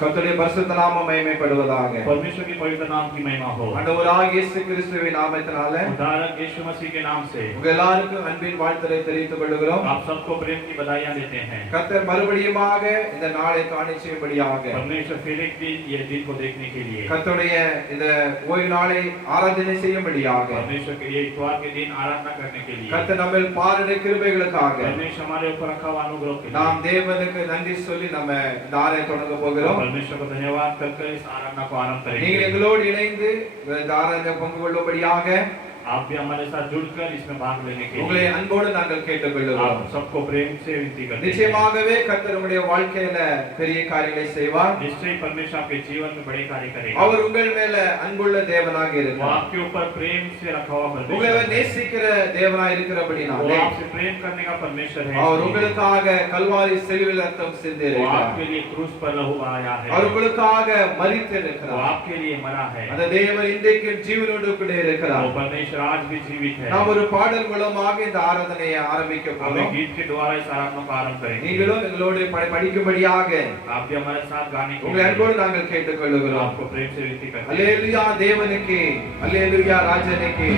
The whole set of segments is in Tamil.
கர்த்தருடைய பரிசுத்த நாமம் மகிமைப்படுவதாக. परमेश्वर के पवित्र नाम की महिमा हो। ஆண்டவராகிய இயேசு கிறிஸ்துவின் நாமத்தினால उद्धारक यीशु मसीह के नाम से உங்க எல்லாருக்கும் அன்பின் வாழ்த்துரை தெரிவித்துக் கொள்கிறோம். आप सबको प्रेम की बधाइयां देते हैं। கர்த்தர் மறுபடியுமாக இந்த நாளை காண செய்யும்படியாக परमेश्वर फिर एक दिन ये दिन को देखने के लिए, கர்த்தருடைய இந்த ஓய்வு நாளை ஆராதனை செய்யும்படியாக, परमेश्वर के लिए इतवार के दिन आराधना करने के लिए, கர்த்தர் நம்ம பாருடைய கிருபைகளுக்காக परमेश्वर हमारे ऊपर रखा हुआ अनुग्रह के लिए நாம் தேவனுக்கு நன்றி சொல்லி நம்ம இந்த ஆராதனை தொடங்க போகிறோம். परमेश्वर को धन्यवाद करके इस आराधना को आरंभ நீங்கள் करेंगे। எங்களோடு இணைந்து இந்த ஆராதனை பங்கு கொள்ளும்படியாக आप भी हमारे साथ जुड़कर इसमें भाग लेने के உங்களை लिए அன்போடு நாங்கள் கேட்டுக்கொள்கிறோம். आप सबको प्रेम से विनती करते हैं। நிச்சயமாகவே கர்த்தர் உங்களுடைய வாழ்க்கையில பெரிய காரியங்களை செய்வார். निश्चय परमेश्वर आपके जीवन में बड़े कार्य करेगा। அவர் உங்கள் மேல அன்புள்ள தேவனாக वो இருக்கிறார். आपके ऊपर प्रेम से रखा हुआ உங்களை परमेश्वर है। நேசிக்கிற தேவனாய் वो இருக்கிறபடினாலே आपसे प्रेम करने का परमेश्वर है। அவர் உங்களுக்காக கல்வாரி சிலுவையில் ரத்தம் वो சிந்தியிருக்கிறார். आपके लिए क्रूस पर लहू बहाया है। அவர் உங்களுக்காக वो மரித்திருக்கிறார். आपके लिए मरा है। அந்த தேவன் இன்றைக்கு ஜீவனோடு கூட இருக்கிறார். वो परमेश्वर आज भी जीवित है। நாம் ஒரு பாடல் மூலமாக இந்த ஆராதனையை ஆரம்பிக்க हम போறோம். एक गीत के द्वारा इस आराधना को आरंभ करेंगे। நீங்களும் எங்களோடு படிக்கும்படியாக आप भी हमारे साथ गाने के உங்களை लिए அன்போடு நாங்கள் கேட்டுக்கொள்கிறோம். आपको प्रेम से विनती करते हैं। அல்லேலூயா தேவனுக்கு, அல்லேலூயா ராஜனுக்கு,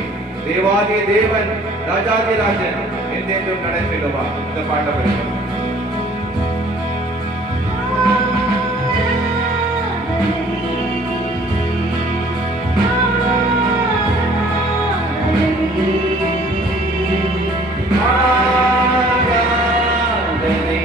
தேவாதி தேவன், ராஜாதி ராஜன் என்றென்றும் நடத்திடுவார். இந்த பாட்டை படிக்கிறோம். ஆராதனை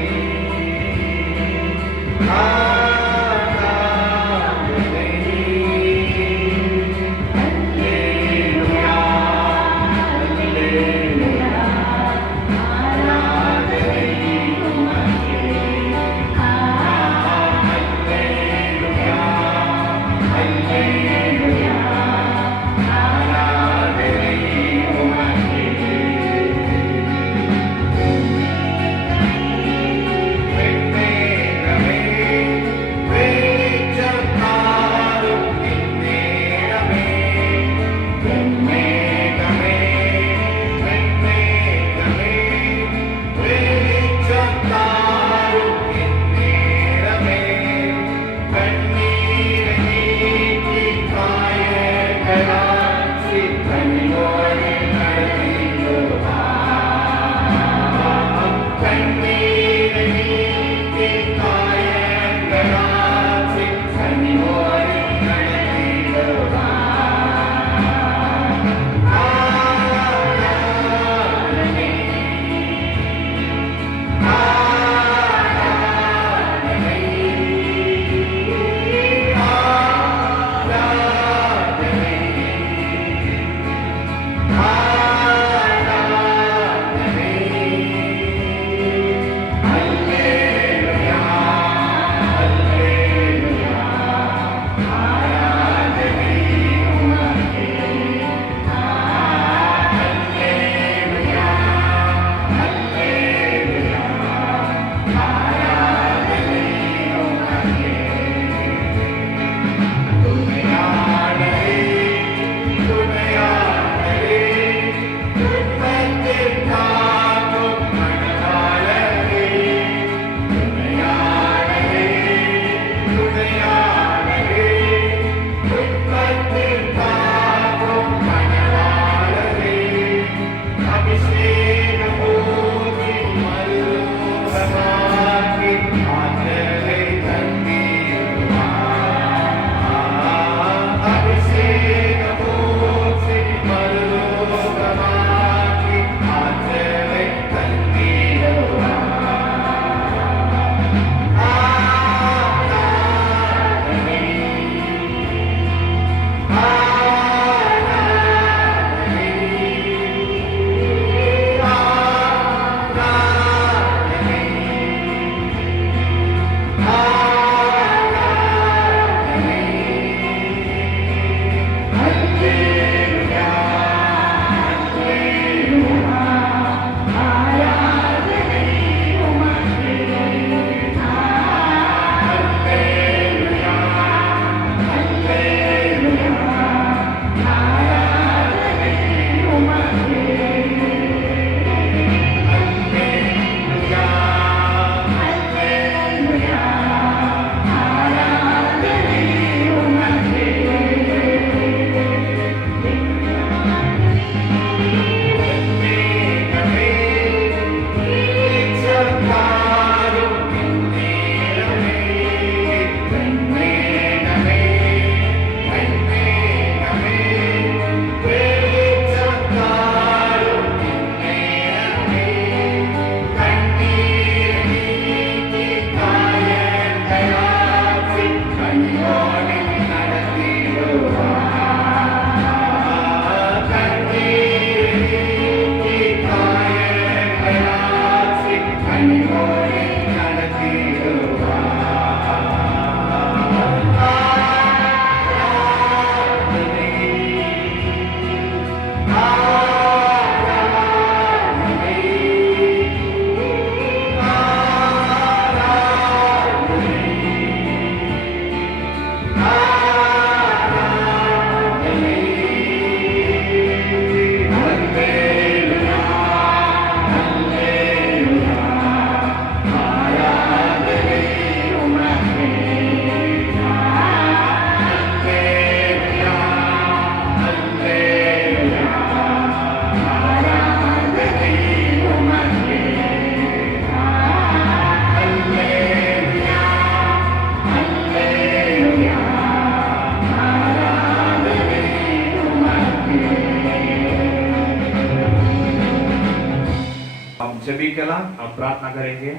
ஜெபிக்கலாம். हम प्रार्थना करेंगे।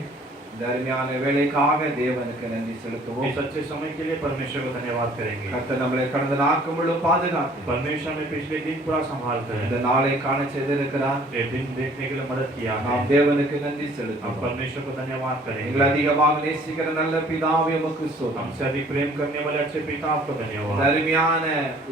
இந்த அருமையான வேலைக்காக தேவனுக்கு நன்றி செலுத்துவோம். इस अच्छे समय के लिए परमेश्वर को धन्यवाद करेंगे। கர்த்தர் நம்மளை கடந்த நாட்கள் முழுவதும் பாதுகாத்து परमेश्वर ने पिछले दिन पूरा संभाल இந்த कर நாளை காண செய்திருக்கிறார். ये दिन देखने के लिए मदद किया है। நாம் தேவனுக்கு நன்றி हम செலுத்துவோம். परमेश्वर को धन्यवाद करेंगे। எங்களை அதிகமாக நேசிக்கிற நல்ல பிதாவே உமக்கு ஸ்தோத்திரம். हमसे अधिक प्रेम करने वाले अच्छे पिता आपको இந்த धन्यवाद। அருமையான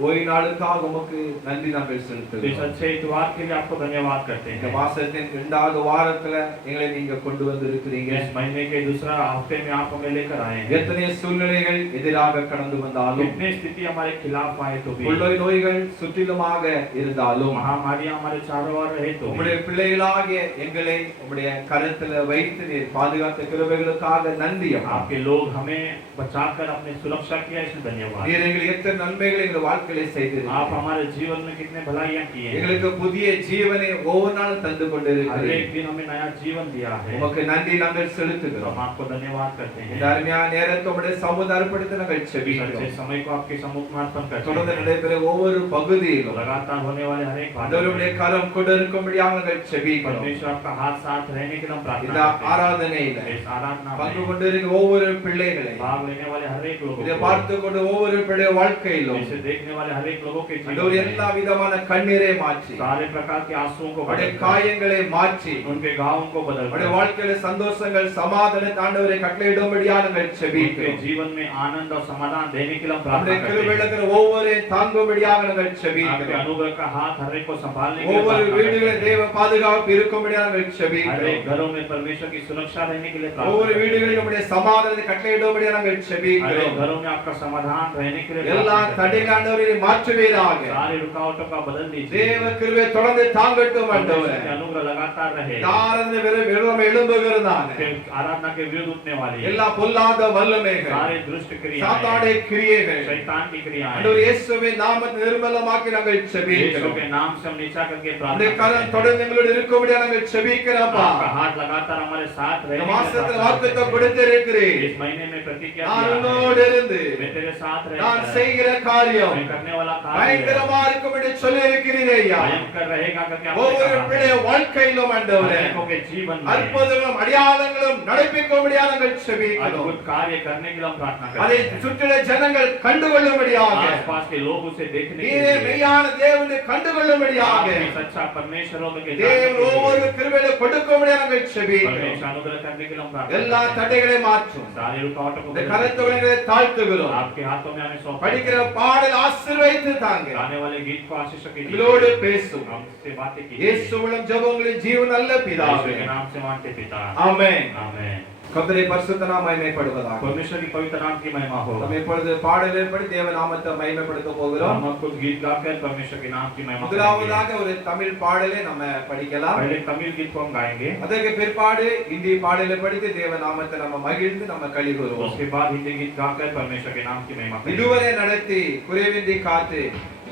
ஓய்வு நாளுக்காக உமக்கு நன்றி நாங்கள் इस செலுத்துகிறோம். अच्छे इतवार के लिए आपको धन्यवाद करते இந்த हैं। மாசத்தின் 2வது வாரத்துல எங்களை நீங்க கொண்டு வந்திருக்கிறீங்க. इस महीने के दूसरा हफ्ते में आप हमें लेकर आए हैं। எத்தனை சூழ்நிலைகள் எதிராக கடந்து வந்தாலும், कितनी स्थिति हमारे खिलाफ आए तो भी, கொள்ளை நோய்கள் சுற்றிலுமாக இருந்தாலும், महामारियां हमारे चारों ओर रहे तो भी, உம்முடைய பிள்ளைகளாகிய எங்களை உம்முடைய கரத்துல வைத்து நீர் பாதுகாத்த கிருபைகளுக்காக நன்றி அப்பா. आपके लोग हमें बचाकर अपने सुरक्षा किया, इसमें धन्यवाद। நீர் எங்களுக்கு எத்தனை நன்மைகளை எங்கள் வாழ்க்கையில आप செய்திருக்கிறீர். हमारे जीवन में कितने भलाइयां की हैं। எங்களுக்கு புதிய ஜீவனை ஒவ்வொரு நாளும் தந்து हर கொண்டிருக்கிறீர். एक दिन हमें नया जीवन दिया है। உமக்கு நன்றி நாங்கள் तो செலுத்துகிறோம். हम आपको धन्यवाद करते हैं। இந்த அருமையான நேரத்தை உம்முடைய சமூக அர்ப்பணித்து நாங்கள் इस अच्छे செபிக்கிறோம். समय को आपके सम्मुख में अर्पण करते தொடர்ந்து हैं। நடைபெற ஒவ்வொரு பகுதியிலும் लगातार होने वाले हर एक भाग ஆண்டவருடைய में கரம் கொண்டு இருக்கும்படியாக நாங்கள் செபிக்கிறோம். परमेश्वर आपका हाथ साथ रहने के लिए हम இந்த प्रार्थना करते हैं। ஆராதனையில इस आराधना பங்கு में கொண்டிருக்கிற ஒவ்வொரு பிள்ளைகளை, भाग लेने वाले हर एक लोगों இதை को, பார்த்து கொண்டு ஒவ்வொரு பிள்ளை வாழ்க்கையிலும் इसे देखने वाले हर एक लोगों के ஆண்டவர் जीवन எல்லா में விதமான கண்ணீரை மாற்றி, सारे प्रकार के आंसुओं को அவருடைய बदलकर, காயங்களை மாற்றி, उनके घावों को அவருடைய बदलकर, வாழ்க்கையில சந்தோஷங்கள் சமாதானத்தை ஆண்டவரை கட்டளையிடும்படியாக நாங்கள் उनके செபிக்கிறோம். जीवन में आनंद और समाधान देने के लिए हम நம்முடைய प्रार्थना करते हैं। கிருபையில இருக்கிற ஒவ்வொரு தாங்கும்படியாக நாங்கள் आपके செபிக்கிறோம். अनुग्रह का हाथ हर एक को संभालने के लिए ஒவ்வொரு प्रार्थना வீடுகளில் करते हैं। தேவ பாதுகாப்பு இருக்கும்படியாக நாங்கள் हर செபிக்கிறோம். एक घरों में परमेश्वर की सुरक्षा रहने के लिए प्रार्थना ஒவ்வொரு करते हैं। வீடுகளிலும் நம்முடைய சமாதானத்தை கட்டளையிடும்படியாக நாங்கள் हर एक செபிக்கிறோம். घरों में आपका समाधान रहने के लिए எல்லா प्रार्थना करते हैं। தடைகளை ஆண்டவரே மாற்றுவீராக. सारी रुकावटों का बदल दीजिए। தேவ கிருபை தொடர்ந்து தாங்கட்டும் परमेश्वर ஆண்டவரே. के अनुग्रह लगातार रहे। தாரந்த விரோதம் எழும்புகிறதான फिर आराधना के विरुद्ध उठने वाली எல்லா பொல்லாத வல்லமைகள், सारे दुष्ट क्रियाएं, சாத்தானுடைய கிரியைகள் शैतान की क्रियाएं, ஆண்டவர் இயேசுவின் நாமத்தை நிர்மலமாக்கி நாங்கள் यीशु செபிக்கிறோம். के नाम से हम नीचा करके உம்முடைய प्रार्थना கரம் करते हैं। தொடர்ந்து எங்களோடு இருக்கும்படியாக நாங்கள் செபிக்கிறோம்ப்பா. आपका हाथ लगातार हमारे साथ रहने இந்த के लिए மாசத்துல प्रार्थना வாக்குத்தத்தம் करते हैं। கொடுத்திருக்கிறீர். इस महीने में प्रतिज्ञा நான் किया है, உன்னோடு இருந்து मैं तेरे साथ நான் रहकर செய்கிற காரியம் मैं करने वाला कार्य பயங்கரமா இருக்கும் என்று சொல்லி இருக்கிறீரே ஐயா. भयंकर रहेगा करके आपने ஒவ்வொரு कहा है। பிள்ளை வாழ்க்கையிலும் ஆண்டவரே अनेकों के जीवन में அற்புதங்களும் அடையாளங்களும் நடைபெறும்படியாக நாங்கள் செபிக்கிறோம். अद्भुत कार्य करने के लिए हम प्रार्थना அதை करते हैं। சுற்றில ஜனங்கள் கண்டுகொள்ளும்படியாக, आसपास के लोग उसे देखने के நீரே लिए மெய்யான தேவனை கண்டுகொள்ளும்படியாக, आपने सच्चा परमेश्वर हो करके जानने தேவன் के लिए ஒவ்வொரு கிருபையில கொடுக்கும்படியாக நாங்கள் செபிக்கிறோம். परमेश्वर अनुग्रह करने के लिए हम प्रार्थना எல்லா करते हैं। தடைகளை மாற்றும். सारे रुकावटों को இந்த बदल கரத்தோடு दीजिए। தாழ்த்துகிறோம். आपके हाथों में हमें सौंप படிக்கிற பாடல் ஆசீர்வதித்து தாங்க. गाने वाले गीत को आशीष के எங்களோடு பேசும். हमसे बातें कीजिए। இயேசு மூலம் ஜெபங்களின் ஜீவன் நல்ல यीशु பிதாவே. के नाम से मांगते पिता, ஆமென். आमेन। கர்த்தருடைய பரிசுத்த நாமம் மகிமைப்படுவதாக. परमेश्वर की पवित्र नाम की महिमा हो। நம்ம இப்பொழுது பாடல் ஏற்படி தேவ நாமத்தை மகிமைப்படுத்த போகிறோம். हम कुछ गीत गाकर परमेश्वर के नाम की महिमा करेंगे। முதலாவதாக ஒரு தமிழ் பாடலை நம்ம படிக்கலாம். पहले तमिल गीत को हम गाएंगे, அதற்கு பிற்பாடு இந்தி பாடலை படித்து தேவ நாமத்தை நம்ம மகிழ்ந்து நம்ம களி கூறுவோம். उसके बाद हिंदी गीत गाकर परमेश्वर के नाम की महिमा करेंगे। இதுவரை நடத்தி குறைவின்றி காத்து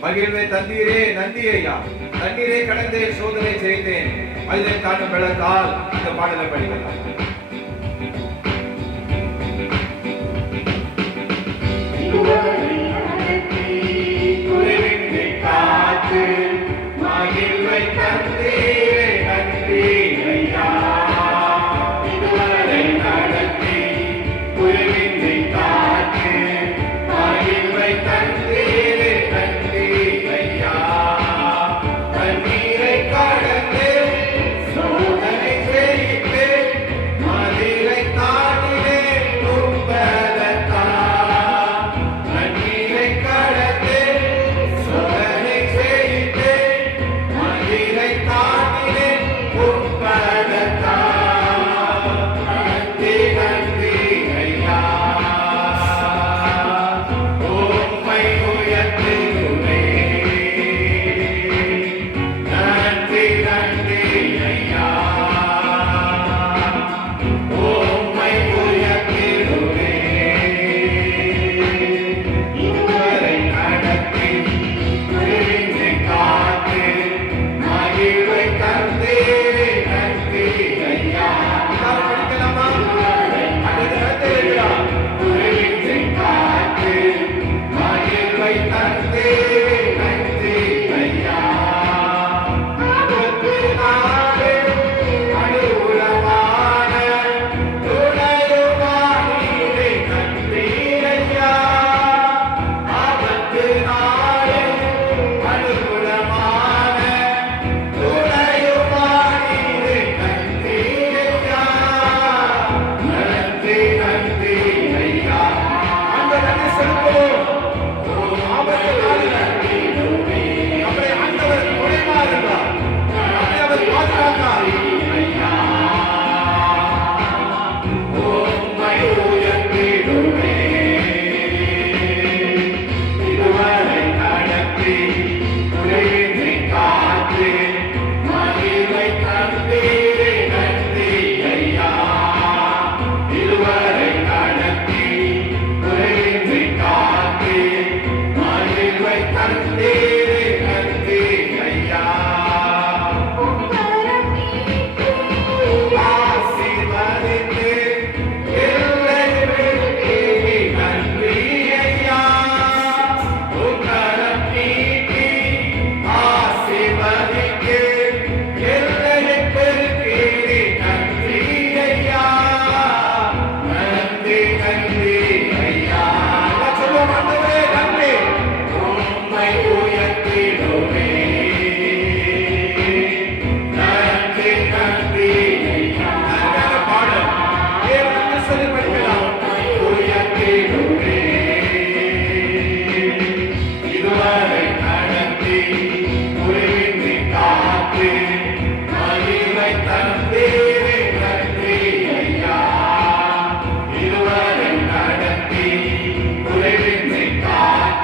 மகிழ்வை தந்தீரே நன்றி ஐயா. தண்ணீரை கடந்தே சோதனை செய்தேன் மனிதனை காட்டும் பெலத்தால் இந்த பாடலை படிக்கலாம். குறைவின்றி காத்து மகிழ்வை தந்தீரே நன்றி ஐயா. இதுவரை நடத்தி குறைவின்றி காத்து மகிழ்வை தந்தீரே நன்றி ஐயா. தண்ணீரை கடந்து சோதனை செய்தேன்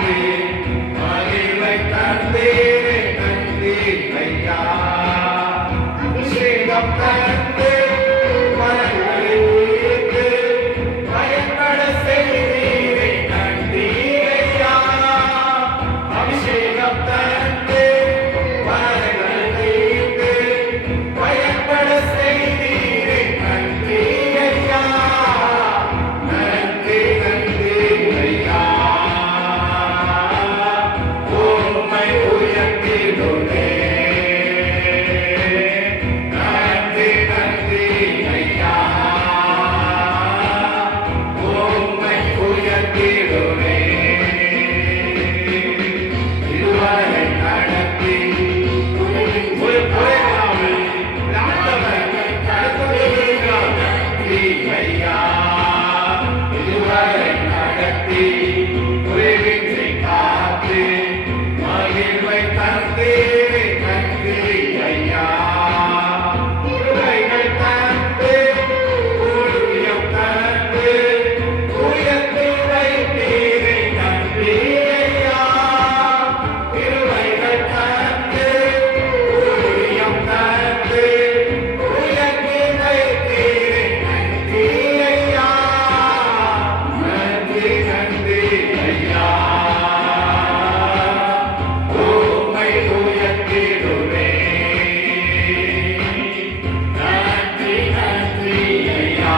காத்து மகிமை தந்தீரே நன்றி ஐயா. அபிஷேகம் தந்து மரங்களை தீர்த்து பயன்பட செய்தீரே நன்றி ஐயா. அபிஷேகம் தந்து மரங்களை தீர்த்து பயன்பட செய்தீரே நன்றி ஐயா. நன்றி நன்றி ஐயா. உம்மை உயர்த்திடுவே. நன்றி நன்றி ஐயா. உம்மை உயர்த்திடுவே. இதுவரை நடத்தி ஒரு குறைவில்லாமல் ஆண்டவர் நடத்தி வருகிறார். நன்றி ஐயா. இதுவரை நடத்தி குறைவின்றி காத்து மகிழ்வை தந்தீரே நன்றி ஐயா. கிருபைகள் தந்து ஊழியம் தந்து உயர்த்தி வைத்தீரே நன்றி ஐயா. கிருபைகள் தந்து ஊழியம் தந்து உயர்த்தி வைத்தீரே நன்றி ஐயா. நன்றி நன்றி ஐயா. உம்மை உயர்த்திடுவே. நன்றி நன்றி ஐயா.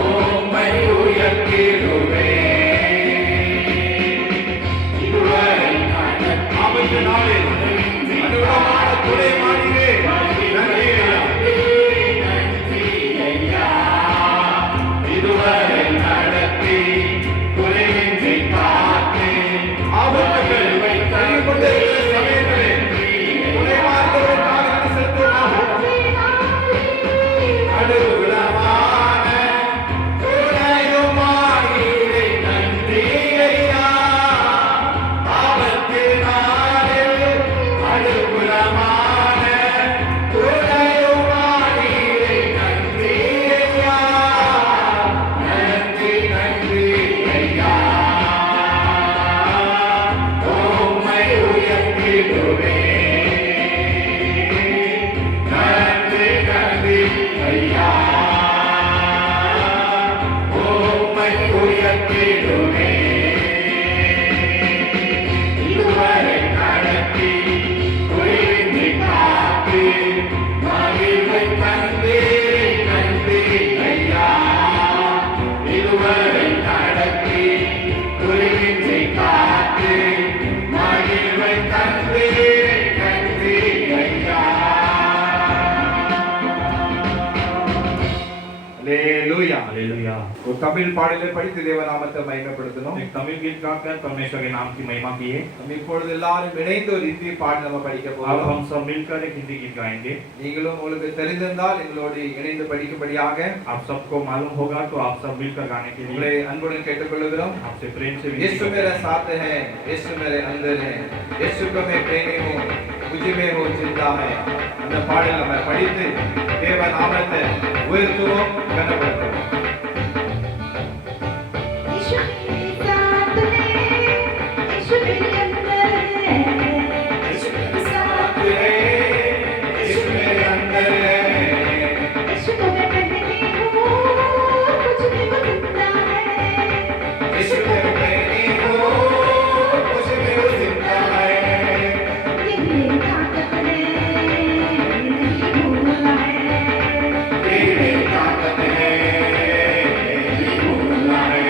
உம்மை உயர்த்திடுவே. இதுவரை ஆபத்து நாளில் அனுகூலமான துணை மாறினே. நன்றி ஐயா. நன்றி ஐயா. இதுவரை நடத்தி குறைவின்றி காத்து ஆபத்துகள் தள்ளி கொண்டிருக்கிற சமயங்களில் துணை மாறுவதற்காக செலுத்துவோம். அனுகூலமான துணையுமாகிறே நன்றி ஐயா. ஆபத்து நாளில் அனுகூலமான துணையுமாகிறே நன்றி ஐயா. நன்றி நன்றி ஐயா. உம்மை உயர்த்திடுவே. நன்றி நன்றி ஐயா. உம்மை உயர்த்திடுவே. இதுவரை நடத்தி குறைவின்றி காத்து மகிழ்வை தந்தீரே நன்றி ஐயா. இதுவரை நடத்தி குறைவின்றி காத்து மகிழ்வை தந்தீரே நன்றி ஐயா. அல்லேலூயா. हालेलुया। ஒரு தமிழ் பாடலை படித்து தேவநாமத்தை மகிமைப்படுத்தணும். एक तमिल गीत गाकर परमेश्वर के नाम की महिमा किए। நம்ம இப்பொழுது எல்லாரும் இணைந்து ஒரு இந்தி பாடல் நம்ம படிக்க अब போகிறோம். हम सब मिलकर एक हिंदी गीत गाएंगे। நீங்களும் உங்களுக்கு தெரிந்திருந்தால் எங்களோடு இணைந்து படிக்கும்படியாக आप सबको मालूम होगा तो आप सब मिलकर गाने के உங்களை लिए அன்புடன் கேட்டுக்கொள்கிறோம். आपसे प्रेम से यीशु विनती मेरे साथ है, यीशु मेरे अंदर है, यीशु को मैं प्रेमी हूँ, मुझे में हो जिंदा है. அந்த பாடல் நம்ம படித்து தேவ நாமத்தை உயர்த்துவோம், கனப்படுத்துவோம். यीशु मेरे साथ है, यीशु मेरे अंदर है, यीशु मेरे साथ है, यीशु मेरे अंदर है, यीशु को मैं प्रेमी हूँ, मुझ में वो जिंदा है, यीशु मेरे प्रेमी हूँ, मुझ में वो जिंदा है. ये मेरी ताकत है, ये नहीं भूलना है, ये मेरी ताकत है, नहीं भूलना है.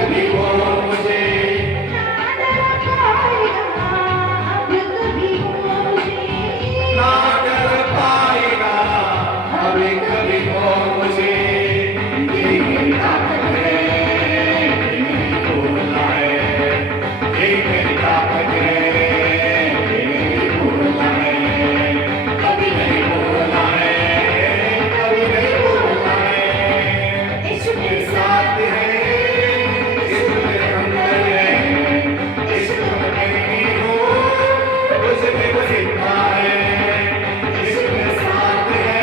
कभी वो मुझे ना डर पाएगा अब कभी वो मुझे ना डर पाएगा अब कभी वो मुझे यही मेरी ताकत है ये नहीं भूलना है यही मेरी ताकत है ये नहीं भूलना है कभी नहीं भूलना है कभी नहीं भूलना है यीशु मेरे साथ है यीशु मेरे अंदर है यीशु मैं नहीं हूँ मुझे में वो जिंदा है यीशु मेरे साथ है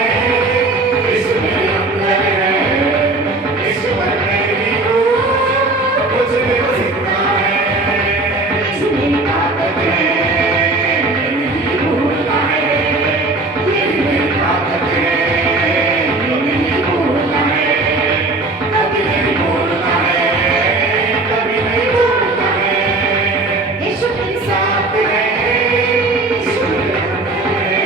यीशु मेरे अंदर है यीशु मैं नहीं हूँ मुझे में वो जिंदा है यीशु मेरी ताकत है ये नहीं भूलना है यही मेरी ताकत है ये नहीं भूलना है कभी नहीं भूलना है कभी नहीं भूलना है यीशु मेरे साथ है यीशु मेरे अंदर है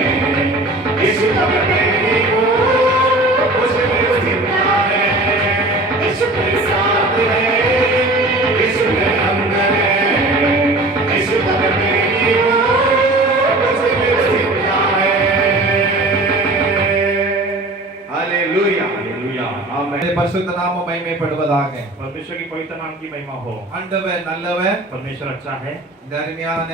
यीशु का मैं नहीं हूँ मुझे में वो जिंदा है यीशु मेरे साथ है यीशु मेरे अंदर है यीशु का मैं नहीं हूँ मुझे में वो जिंदा है हालेलुया हालेलुया। ஆமென் பரிசுத்த நாமம் மகிமைப்படுவதாக परमेश्वर की पवित्र नाम की महिमा हो। ஆண்டவர் நல்லவர் परमेश्वर अच्छा है। இந்த அருமையான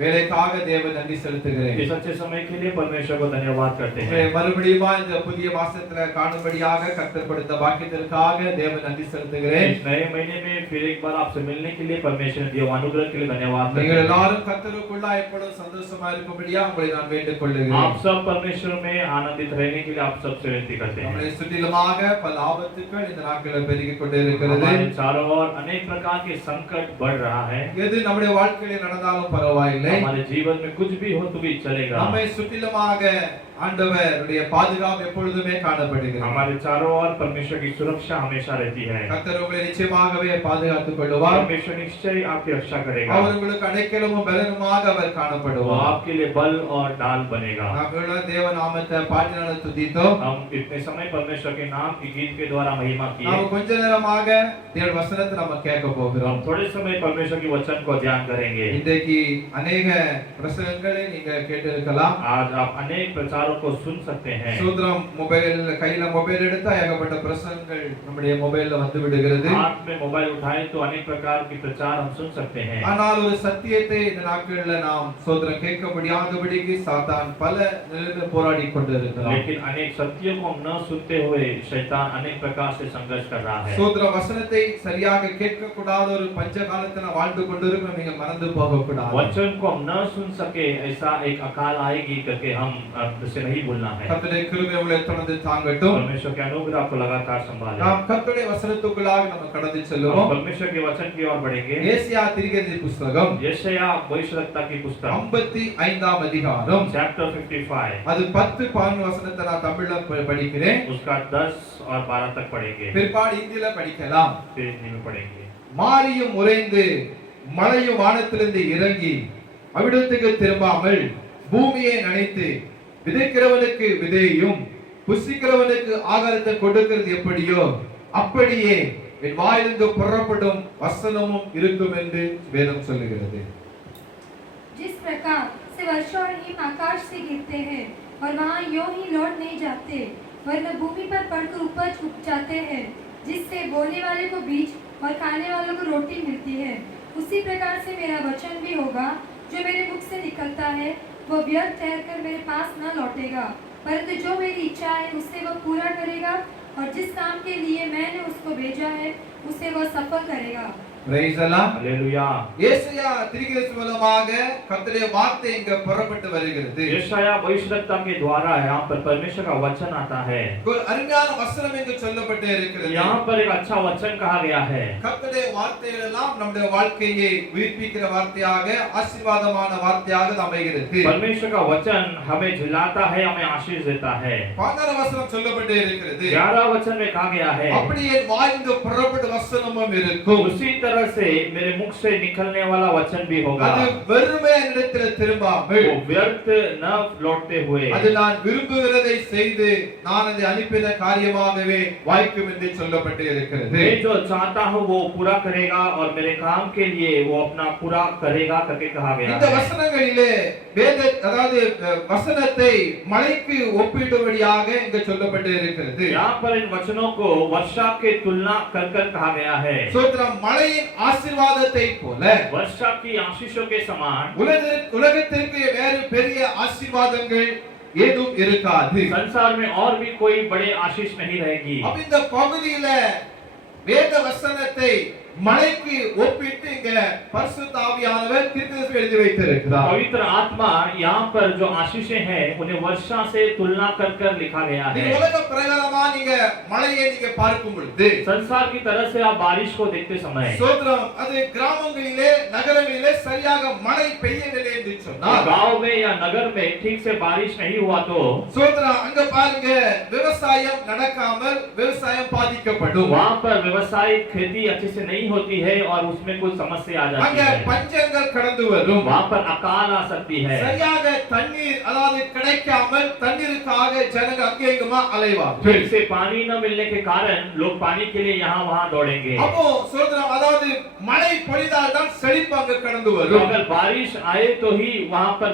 வேலைக்காக தேவன் நன்றி செலுத்துகிறேன் इस अच्छे समय के लिए परमेश्वर को धन्यवाद करते हैं। மறுபடியும் இந்த புதிய மாசத்துல காணும்படியாக கர்த்தர் கொடுத்த பாக்கியத்திற்காக தேவன் நன்றி செலுத்துகிறேன் इस नए महीने में फिर एक बार आपसे मिलने के लिए परमेश्वर ने दिया अनुग्रह के लिए धन्यवाद करते நீங்கள் हैं। எல்லாரும் கர்த்தருக்குள்ள எப்பொழுதும் சந்தோஷமா இருக்கும்படியா உங்களை நான் வேண்டிக் கொள்கிறேன் आप सब परमेश्वर में आनंदित रहने के लिए आप सबसे विनती करते हैं। நம்மளை சுற்றிலுமாக பல ஆபத்துக்கள் இந்த நாட்களில் பெருகிக் கொண்டே இருக்கிறது हमारे चारों ओर अनेक प्रकार के संकट बढ़ रहा है। எது நம்முடைய வாழ்க்கையில நடந்தாலும் பரவாயில்லை हमारे जीवन में कुछ भी हो तो भी चलेगा। நம்மை சுற்றிலுமாக ஆண்டவருடைய பாதுகாப்பு எப்பொழுதுமே காணப்படுகிறது हमारे चारों ओर परमेश्वर की सुरक्षा हमेशा रहती है। கர்த்தர் உங்களை நிச்சயமாகவே பாதுகாத்துக் கொள்வார் परमेश्वर निश्चय आपकी रक्षा करेगा। அவர் உங்களுக்கு அடைக்கலமும் பலனுமாக அவர் वो காணப்படுவார் आपके लिए बल और डाल बनेगा। நாங்கள் தேவ நாமத்தை பாடினால துதித்தோம் हम इतने समय परमेश्वर के नाम की गीत के द्वारा महिमा किए। நாம் கொஞ்ச நேரமாக தேவ வசனத்தை நம்ம கேட்க போகிறோம் हम थोड़े समय परमेश्वर के वचन को ध्यान करेंगे। இன்றைக்கு अनेक பிரசங்கங்களை நீங்க கேட்டிருக்கலாம் आज आप अनेक प्रचारों को सुन सकते हैं। சூத்திரம் மொபைல் கையில மொபைல் எடுத்தா ஏகப்பட்ட பிரசங்கங்கள் நம்முடைய மொபைல்ல வந்து விடுகிறது हाथ में मोबाइल उठाए तो अनेक प्रकार के प्रचार हम सुन सकते हैं। ஆனால் ஒரு சத்தியத்தை இந்த நாட்கள்ல நாம் சோதரம் கேட்க முடியாதபடிக்கு சாத்தான் பல நிலையில் போராடி கொண்டிருக்கிறான் लेकिन अनेक सत्यों को हम न सुनते हुए शैतान अनेक प्रकार से संघर्ष कर रहा है। சோதர வசனத்தை சரியாக கேட்க கூடாத ஒரு பஞ்ச காலத்துல வாழ்ந்து கொண்டிருக்கிறோம் நீங்க மறந்து போக கூடாது वचन को हम न सुन सके ऐसा एक अकाल आएगी करके हम से नहीं भूलना है। கர்த்தருடைய கிருபை உங்களை தொடர்ந்து தாங்கட்டும் परमेश्वर के अनुग्रह आपको लगातार संभाले। நாம் கர்த்தருடைய வசனத்துக்குள்ளாக நம்ம கடந்து हम செல்லுவோம் परमेश्वर के वचन की ओर बढ़ेंगे। ஏசியா தீர்க்கதரிசி புத்தகம் यशायाह भविष्यवक्ता की पुस्तक 55ஆம் அதிகாரம் चैप्टर 55 அது 10 11 வசனத்தை நான் தமிழ்ல படிக்கிறேன் उसका 10 और 12 तक पढ़ेंगे, பிற்பாடு இந்தியில படிக்கலாம் फिर हिंदी में पढ़ेंगे। மாரியும் உறைந்து மழையும் வானத்திலிருந்து இறங்கி அவிடத்துக்கு திரும்பாமல் பூமியை நனைத்து விதைக்கிறவனுக்கு விதையையும் புசிக்கிறவனுக்கு ஆகாரத்தை கொடுக்கிறது எப்படியோ அப்படியே என் வாயிலிருந்து புறப்படும் வசனமும் இருக்கும் என்று வேதம் சொல்லுகிறது जिस प्रकार से वर्षा और हिम आकाश से गिरते हैं और वहाँ यों ही लौट नहीं जाते वरन भूमि पर पड़कर उपज उपजाते हैं जिससे बोने वाले को बीज और खाने वालों को रोटी मिलती है, उसी प्रकार से मेरा वचन भी होगा जो मेरे मुख से निकलता है वो व्यर्थ ठहरकर मेरे पास न लौटेगा, परंतु जो मेरी इच्छा है उससे वह पूरा करेगा और जिस काम के लिए मैंने उसको भेजा है उसे वह सफल करेगा। Praise the Lord. हालेलुया। ஏசாயா தீர்க்கதரிசி மூலமாக கர்த்தருடைய வார்த்தை இங்க புறப்பட்டு வருகிறது यशायाह भविष्यवक्ता के द्वारा यहाँ पर परमेश्वर का वचन आता है। ஒரு அருமையான வசனம் இங்கு சொல்லப்பட்டு இருக்கிறது यहाँ पर एक अच्छा वचन कहा गया है। கர்த்தருடைய வார்த்தைகள் எல்லாம் நம்முடைய வாழ்க்கையை உயிர்ப்பிக்கிற வார்த்தையாக ஆசீர்வாதமான வார்த்தையாக அது அமைகிறது परमेश्वर का वचन हमें झिलाता है, हमें आशीष देता है। 11 वசனம் சொல்லப்பட்டு இருக்கிறது 11 वचन में कहा गया है அப்படியே வாயிலிருந்து புறப்பட்ட வசனமும் இருக்கும் उसी तरह से मेरे मुख से निकलने वाला वचन भी होगा, அது வெறுமையா என்னிடத்தில் திரும்பாமல் वो व्यर्थ न लौटते हुए அது நான் விரும்புகிறதை செய்து நான் அதை அனுப்பின காரியமாகவே வாய்க்கும் என்று சொல்லப்பட்டு இருக்கிறது. मैं जो चाहता हूँ वो पूरा करेगा और मेरे काम के लिए वो अपना पूरा करेगा करके कहा गया இந்த है। வசனங்களிலே வேத அதாவது வசனத்தை மழைக்கு ஒப்பிடும்படியாக இங்கு சொல்லப்பட்டு இருக்கிறது. यहाँ पर इन वचनों को वर्षा के तुलना कर कर कहा गया है। சோத்திரம், மழையின் ஆசீர்வாதத்தை போல वर्षा की आशीषों के समान உலகத்திற்கு வேறு பெரிய ஆசீர்வாதங்கள் ஏதும் இருக்காது. संसार में और भी कोई बड़े आशीष नहीं रहेगी। அப்ப இந்த பகுதியில வேத வசனத்தை மழைக்கு ஒப்பிட்டு இங்க பரிசுத்த ஆவியானவர் தீர்க்கதரிசி எழுதி வைத்திருக்கிறார். पवित्र आत्मा यहाँ पर जो आशीषें हैं उन्हें वर्षा से तुलना कर कर लिखा गया है। நீங்க உலக பிரகாரமா நீங்க மழையை நீங்க பார்க்கும் பொழுது संसार की तरह से आप बारिश को देखते समय சோத்திரம், அது கிராமங்களிலே நகரங்களிலே சரியாக மழை பெய்யவில்லை என்று சொன்னால் गांव में या नगर में ठीक से बारिश नहीं हुआ तो சோத்திரம், அங்க பாருங்க விவசாயம் நடக்காமல் விவசாயம் பாதிக்கப்படும். वहाँ पर व्यवसायिक खेती अच्छे से नहीं होती है और उसमें कुछ समस्या आ जाती அங்க है। பஞ்சங்கள் கடந்து வரும். वहाँ पर अकाल आ सकती है। சரியாக தண்ணீர் அதாவது கிடைக்காமல் தண்ணீருக்காக ஜனங்க அங்கே இங்குமா அலைவார்கள். ठीक से पानी न मिलने के कारण लोग पानी के लिए यहाँ वहाँ दौड़ेंगे। அப்போ சோதரம், அதாவது மழை பொழிந்தால் தான் செழிப்பு அங்க கடந்து तो வரும். अगर बारिश आए तो ही वहाँ पर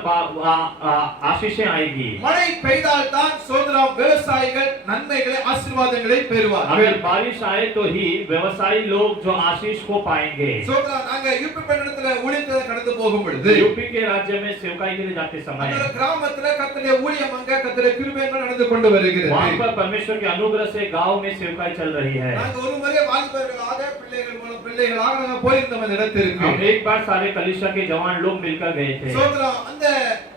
आशीषें आएगी। மழை பெய்தால் தான் சோதரம் விவசாயிகள் நன்மைகளை ஆசீர்வாதங்களை பெறுவார்கள். अगर बारिश आए तो ही व्यवसायी लोग जो आशीष को पाएंगे। சோதரம், நாங்க யூபி பட்டணத்துல ஊழியத்தை கடந்து போகும் பொழுது यूपी के राज्य में सेवकाई के लिए जाते समय அந்த கிராமத்துல கர்த்தருடைய ஊழியம் அங்க கர்த்தருடைய கிருபையினால் நடந்து கொண்டு वहाँ வருகிறது. पर परमेश्वर के अनुग्रह से गांव में सेवकाई चल रही है। நாங்க ஒரு முறை வாலிபர்களாக பிள்ளைகளாக நாங்க போயிருந்தோம் அந்த இடத்திற்கு. हम एक बार सारे कलीसिया के जवान लोग मिलकर गए थे। சோதரம், அந்த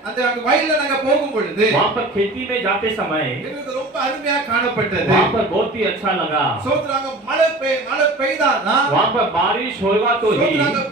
அந்த வயல்ல நாங்க போகும் பொழுது वहाँ पर खेती में जाते समय எங்களுக்கு ரொம்ப அருமையா காணப்பட்டது. वहाँ पर बहुत ही अच्छा लगा। சோதரம், அங்க மழை பெய்தாதான் वहाँ पर बारिश होगा तो ही சோதரம்,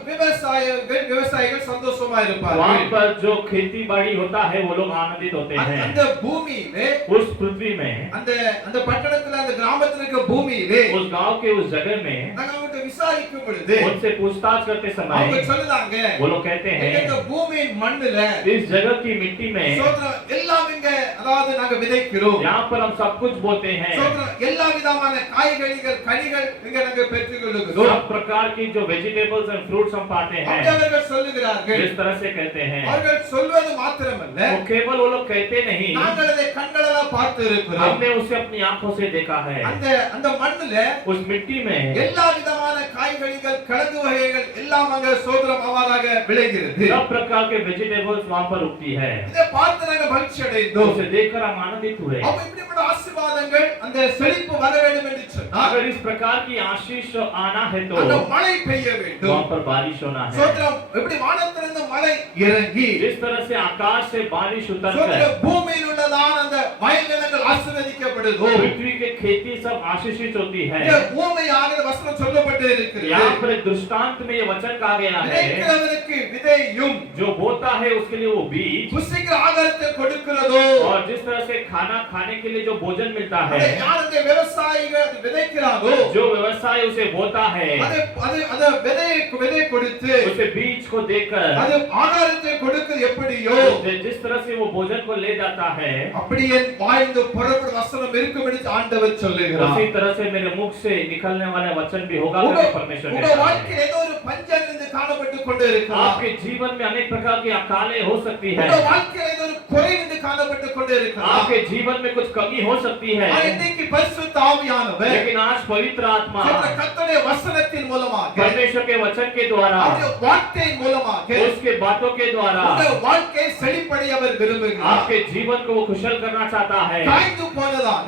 விவசாயிகள் சந்தோஷமா वहाँ இருப்பார்கள். पर जो खेती बाड़ी होता है वो लोग आनंदित होते हैं। அந்த பூமியிலே उस पृथ्वी में, அந்த அந்த பட்டணத்துல அந்த கிராமத்துல இருக்க பூமியிலே उस गांव के उस जगह में நாங்க அவங்கள்ட்ட விசாரிக்கும் பொழுது उनसे पूछताछ करते அவங்க समय சொல்லுதாங்க, वो लोग कहते இந்த हैं பூமியின் மண்ணுல इस जगह की मिट्टी में சோதரம் எல்லாம் இங்க அதாவது நாங்க விதைக்கிறோம். यहाँ पर हम सब कुछ बोते हैं। சோதரம் எல்லா விதமான காய்கறிகள் கனிகள் இங்க நாங்க பெற்றுக்கொள்ளுகிறோம். सब प्रकार की जो वेजिटेबल्स एंड फ्रूट्स हम पाते हैं। அப்படி அவர்கள் சொல்லுகிறார்கள். इस तरह से कहते हैं। அவர்கள் சொல்வது மாத்திரமல்ல, वो केवल वो लोग कहते नहीं, நாங்கள் அதை கண்களால பார்த்து இருக்கிறோம். हमने उसे अपनी आंखों से देखा है। அந்த அந்த மண்ணுல उस मिट्टी में எல்லா விதமான காய்கறிகள் கிழங்கு வகைகள் எல்லாம் அங்க சோதரம் அவ்வாறாக விளைகிறது. सब प्रकार के वेजिटेबल्स वहाँ पर उगती है। இதை பார்த்து நாங்க மகிழ்ச்சி அடைந்தோம். उसे देखकर हम आनंदित हुए। அப்ப இப்படிப்பட்ட ஆசீர்வாதங்கள் அந்த செழிப்பு வர வேண்டும் என்று சொன்னால் अगर इस प्रकार की आशीष आना है तो அந்த மழை பெய்ய வேண்டும். वहाँ पर बारिश होना है। சோதரம், இப்படி வானத்திலிருந்து மழை இறங்கி जिस तरह से आकाश से बारिश उतरकर சோதரம் பூமியில் உள்ளதான அந்த வயல் நிலங்கள் ஆசீர்வதிக்கப்படுதோ, पृथ्वी के खेती सब आशीषित होती है। இந்த பூமியாக வசனம் சொல்லப்பட்டு இருக்கிறது. यहाँ पर एक दृष्टांत में ये वचन कहा गया है, விதைக்கிறவனுக்கு விதையும் जो बोता है उसके लिए वो बीज, புசிக்கிற ஆகாரத்தை கொடுக்கிறதோ, और जिस तरह से खाना खाने के लिए जो भोजन मिलता அதை है, யார் அந்த விவசாயிகள் விதைக்கிறாரோ जो व्यवसाय उसे बोता है, அது அது அத விதை கொடுத்து उसे बीज को देकर அது ஆகாரத்தை கொடுக்கிறது எப்படியோ जिस तरह से वो भोजन को ले जाता है, அப்படியே வாழ்ந்து புறப்படும் வசனம் இருக்கும் என்று ஆண்டவர் சொல்லுகிறார். उसी तरह से मेरे मुख से निकलने वाला वचन भी होगा உங்க करके परमेश्वर உங்க कहता है। வாழ்க்கையில் ஏதோ ஒரு பஞ்சம் இருந்து காணப்பட்டு கொண்டு இருக்கலாம். आपके जीवन में अनेक प्रकार की अकालें हो सकती है। உங்க வாழ்க்கையில் ஏதோ ஒரு குறை இருந்து காணப்பட்டு கொண்டு இருக்கலாம். आपके जीवन में कुछ कमी हो सकती है, ஆனா இன்னைக்கு பரிசுத்த ஆவியானவர் लेकिन आज पवित्र आत्मा கர்த்தருடைய வசனத்தின் மூலமாக परमेश्वर के वचन के द्वारा, அவருடைய வார்த்தையின் மூலமாக उसके बातों के द्वारा உங்க வாழ்க்கை செழிப்படைய அவர் விரும்புகிறார். आपके जीवन को वो कुशल करना चाहता है। காய்ந்து போனதான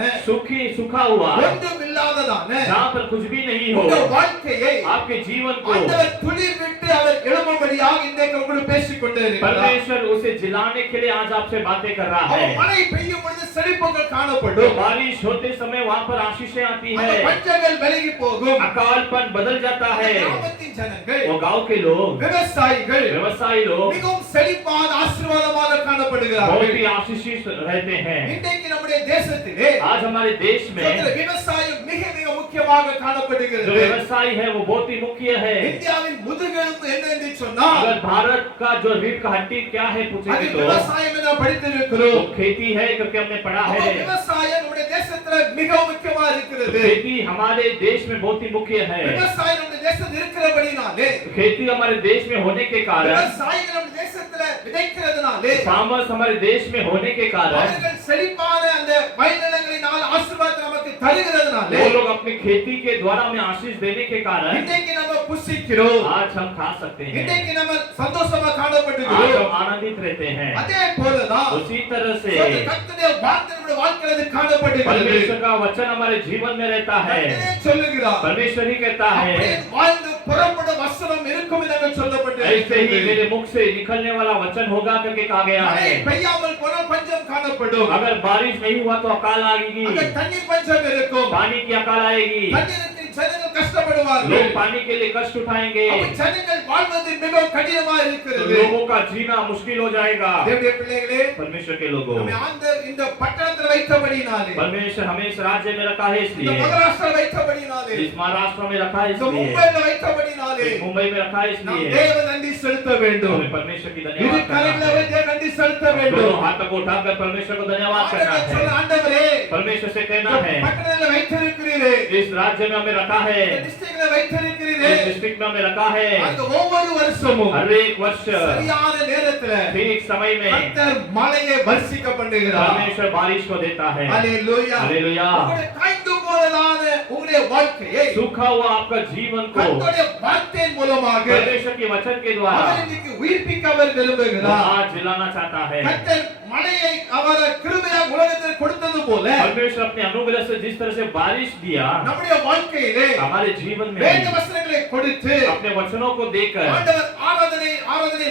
सूखा हुआ ஒன்றும் இல்லாததான जहाँ पर कुछ भी नहीं हो, உங்க வாழ்க்கையை आपके जीवन को ஆண்டவர் துளிர் விட்டு அவர் எழும்படியாக இன்றைக்கு உங்களுக்கு பேசிக் கொண்டே இருக்கிறார். परमेश्वर उसे जिलाने के लिए आज आपसे बातें कर कर रहा அவ है। மழை பெய்யும் பொழுது செழிப்புகள் तो காணப்படும். बारिश होते समय वहाँ पर आशीषें आती அந்த है, பஞ்சங்கள் விலகி போகும். अकालपन बदल जाता है। கிராமத்தின் ஜனங்கள், वो गांव के लोग, விவசாயிகள் व्यवसायी लोग மிகவும் செழிப்பான ஆசீர்வாதமாக बहुत காணப்படுகிறார்கள். ही आशीषित रहते हैं। இன்றைக்கு நம்முடைய தேசத்திலே आज हमारे देश में விவசாயம் மிக மிக முக்கியமாக जो காணப்படுகிறது. व्यवसाय है वो बहुत ही मुख्य है। இந்தியாவின் முதுகெலும்பு என்ன என்று சொன்னால் अगर भारत का जो रीढ़ का हड्डी क्या है அது पूछेंगे तो விவசாயம் என वो படித்திருக்கிறோம். खेती है, क्योंकि हमने पढ़ा அப்ப है। விவசாயம் நம்முடைய தேசத்துல மிக முக்கியமா இருக்கிறது. खेती हमारे देश में बहुत ही मुख्य है। விவசாயம் நம்முடைய தேசத்தில் இருக்கிறபடினாலே, खेती हमारे देश में होने के कारण, விவசாயிகள் நம்முடைய தேசத்துல விதைக்கிறதுனாலே फार्मर्स हमारे देश में होने के कारण, அவர்கள் செழிப்பான அந்த வயல்நிலங்களினால் ஆசீர்வாதத்தை நமக்கு தருகிறதுனாலே वो लोग अपनी खेती के द्वारा हमें आशीष देने के कारण இன்றைக்கு நம்ம புசிக்கிறோம். आज हम खा सकते हैं, இன்றைக்கு நம்ம சந்தோஷமா आज காணப்படுகிறோம். हम आनंदित रहते हैं। அதே போலதான் उसी तरह से கர்த்தருடைய வார்த்தை நம்முடைய வாழ்க்கையில காணப்படுகிறது. परमेश्वर का वचन हमारे जीवन में रहता है। கர்த்தரே சொல்லுகிறார், परमेश्वर ही कहता அப்படியே है, வாழ்ந்து புறப்படும் வசனம் இருக்கும் என்று ऐसे ही சொல்லப்பட்டிருக்கிறது. मेरे मुख से निकलने वाला वचन होगा, करके कहा गया மழை है। பெய்யாமல் போனால் பஞ்சம் காணப்படும். अगर बारिश नहीं हुआ तो अकाल आएगी, அங்க தண்ணீர் பஞ்சம் இருக்கும். पानी की अकाल आएगी, தண்ணீருக்கு ஜனங்கள் கஷ்டப்படுவார்கள். लोग पानी के लिए कष्ट उठाएंगे, அப்ப ஜனங்கள் வாழ்வது மிகவும் கடினமா तो இருக்கிறது. लोगों का जीना मुश्किल हो जाएगा। தேவனுடைய பிள்ளைகளே, परमेश्वर के लोगों, நம்மை இந்த பட்டணத்தில் வைத்தபடினாலே, परमेश्वर हमें इस राज्य में रखा है இந்த इसलिए, மகாராஷ்டிரா வைத்தபடினாலே, इस महाराष्ट्र में रखा है இந்த इसलिए, மும்பையில் வைத்தபடினாலே इस मुंबई में रखा है நாம் इसलिए தேவ நன்றி செலுத்த வேண்டும். हमें परमेश्वर की இரு धन्यवाद करना கரங்களை है। வைத்து நன்றி செலுத்த दोनों வேண்டும். हाथों को उठाकर परमेश्वर को धन्यवाद करना ஆண்டவர் சொல்ல, है। ஆண்டவரே, परमेश्वर से कहना இந்த है, பட்டணத்தில் வைத்திருக்கிறீரே, इस राज्य में हमें रखा है, இந்த டிஸ்ட்ரிக்ட்ல வைத்திருக்கிறீரே, इस डिस्ट्रिक्ट में हमें रखा है। அந்த ஒவ்வொரு வருஷமும் हर एक वर्ष சரியான நேரத்துல ठीक समय में கர்த்தர் மழையை வர்ஷிக்க பண்ணுகிறார். परमेश्वर बारिश को देता है। ஹalleluya. हालेलुया। உங்களுடைய காய்ந்து போனதான உங்களுடைய வாழ்க்கையை सूखा हुआ आपका जीवन को கர்த்தருடைய வார்த்தையின் மூலமாக परमेश्वर के वचन के द्वारा அவர் இன்னைக்கு உயிர்ப்பிக்க அவர் वो விரும்புகிறார். आज जिलाना चाहता है। கர்த்தர் மழையை அவர் கிருபையாக உலகத்தில் கொடுத்தது போல परमेश्वर अपने अनुग्रह से जिस तरह से बारिश दिया நம்முடைய வாழ்க்கையிலே हमारे जीवन में வேத வசனங்களை கொடுத்து अपने वचनों को देकर ஆண்டவர் ஆராதனை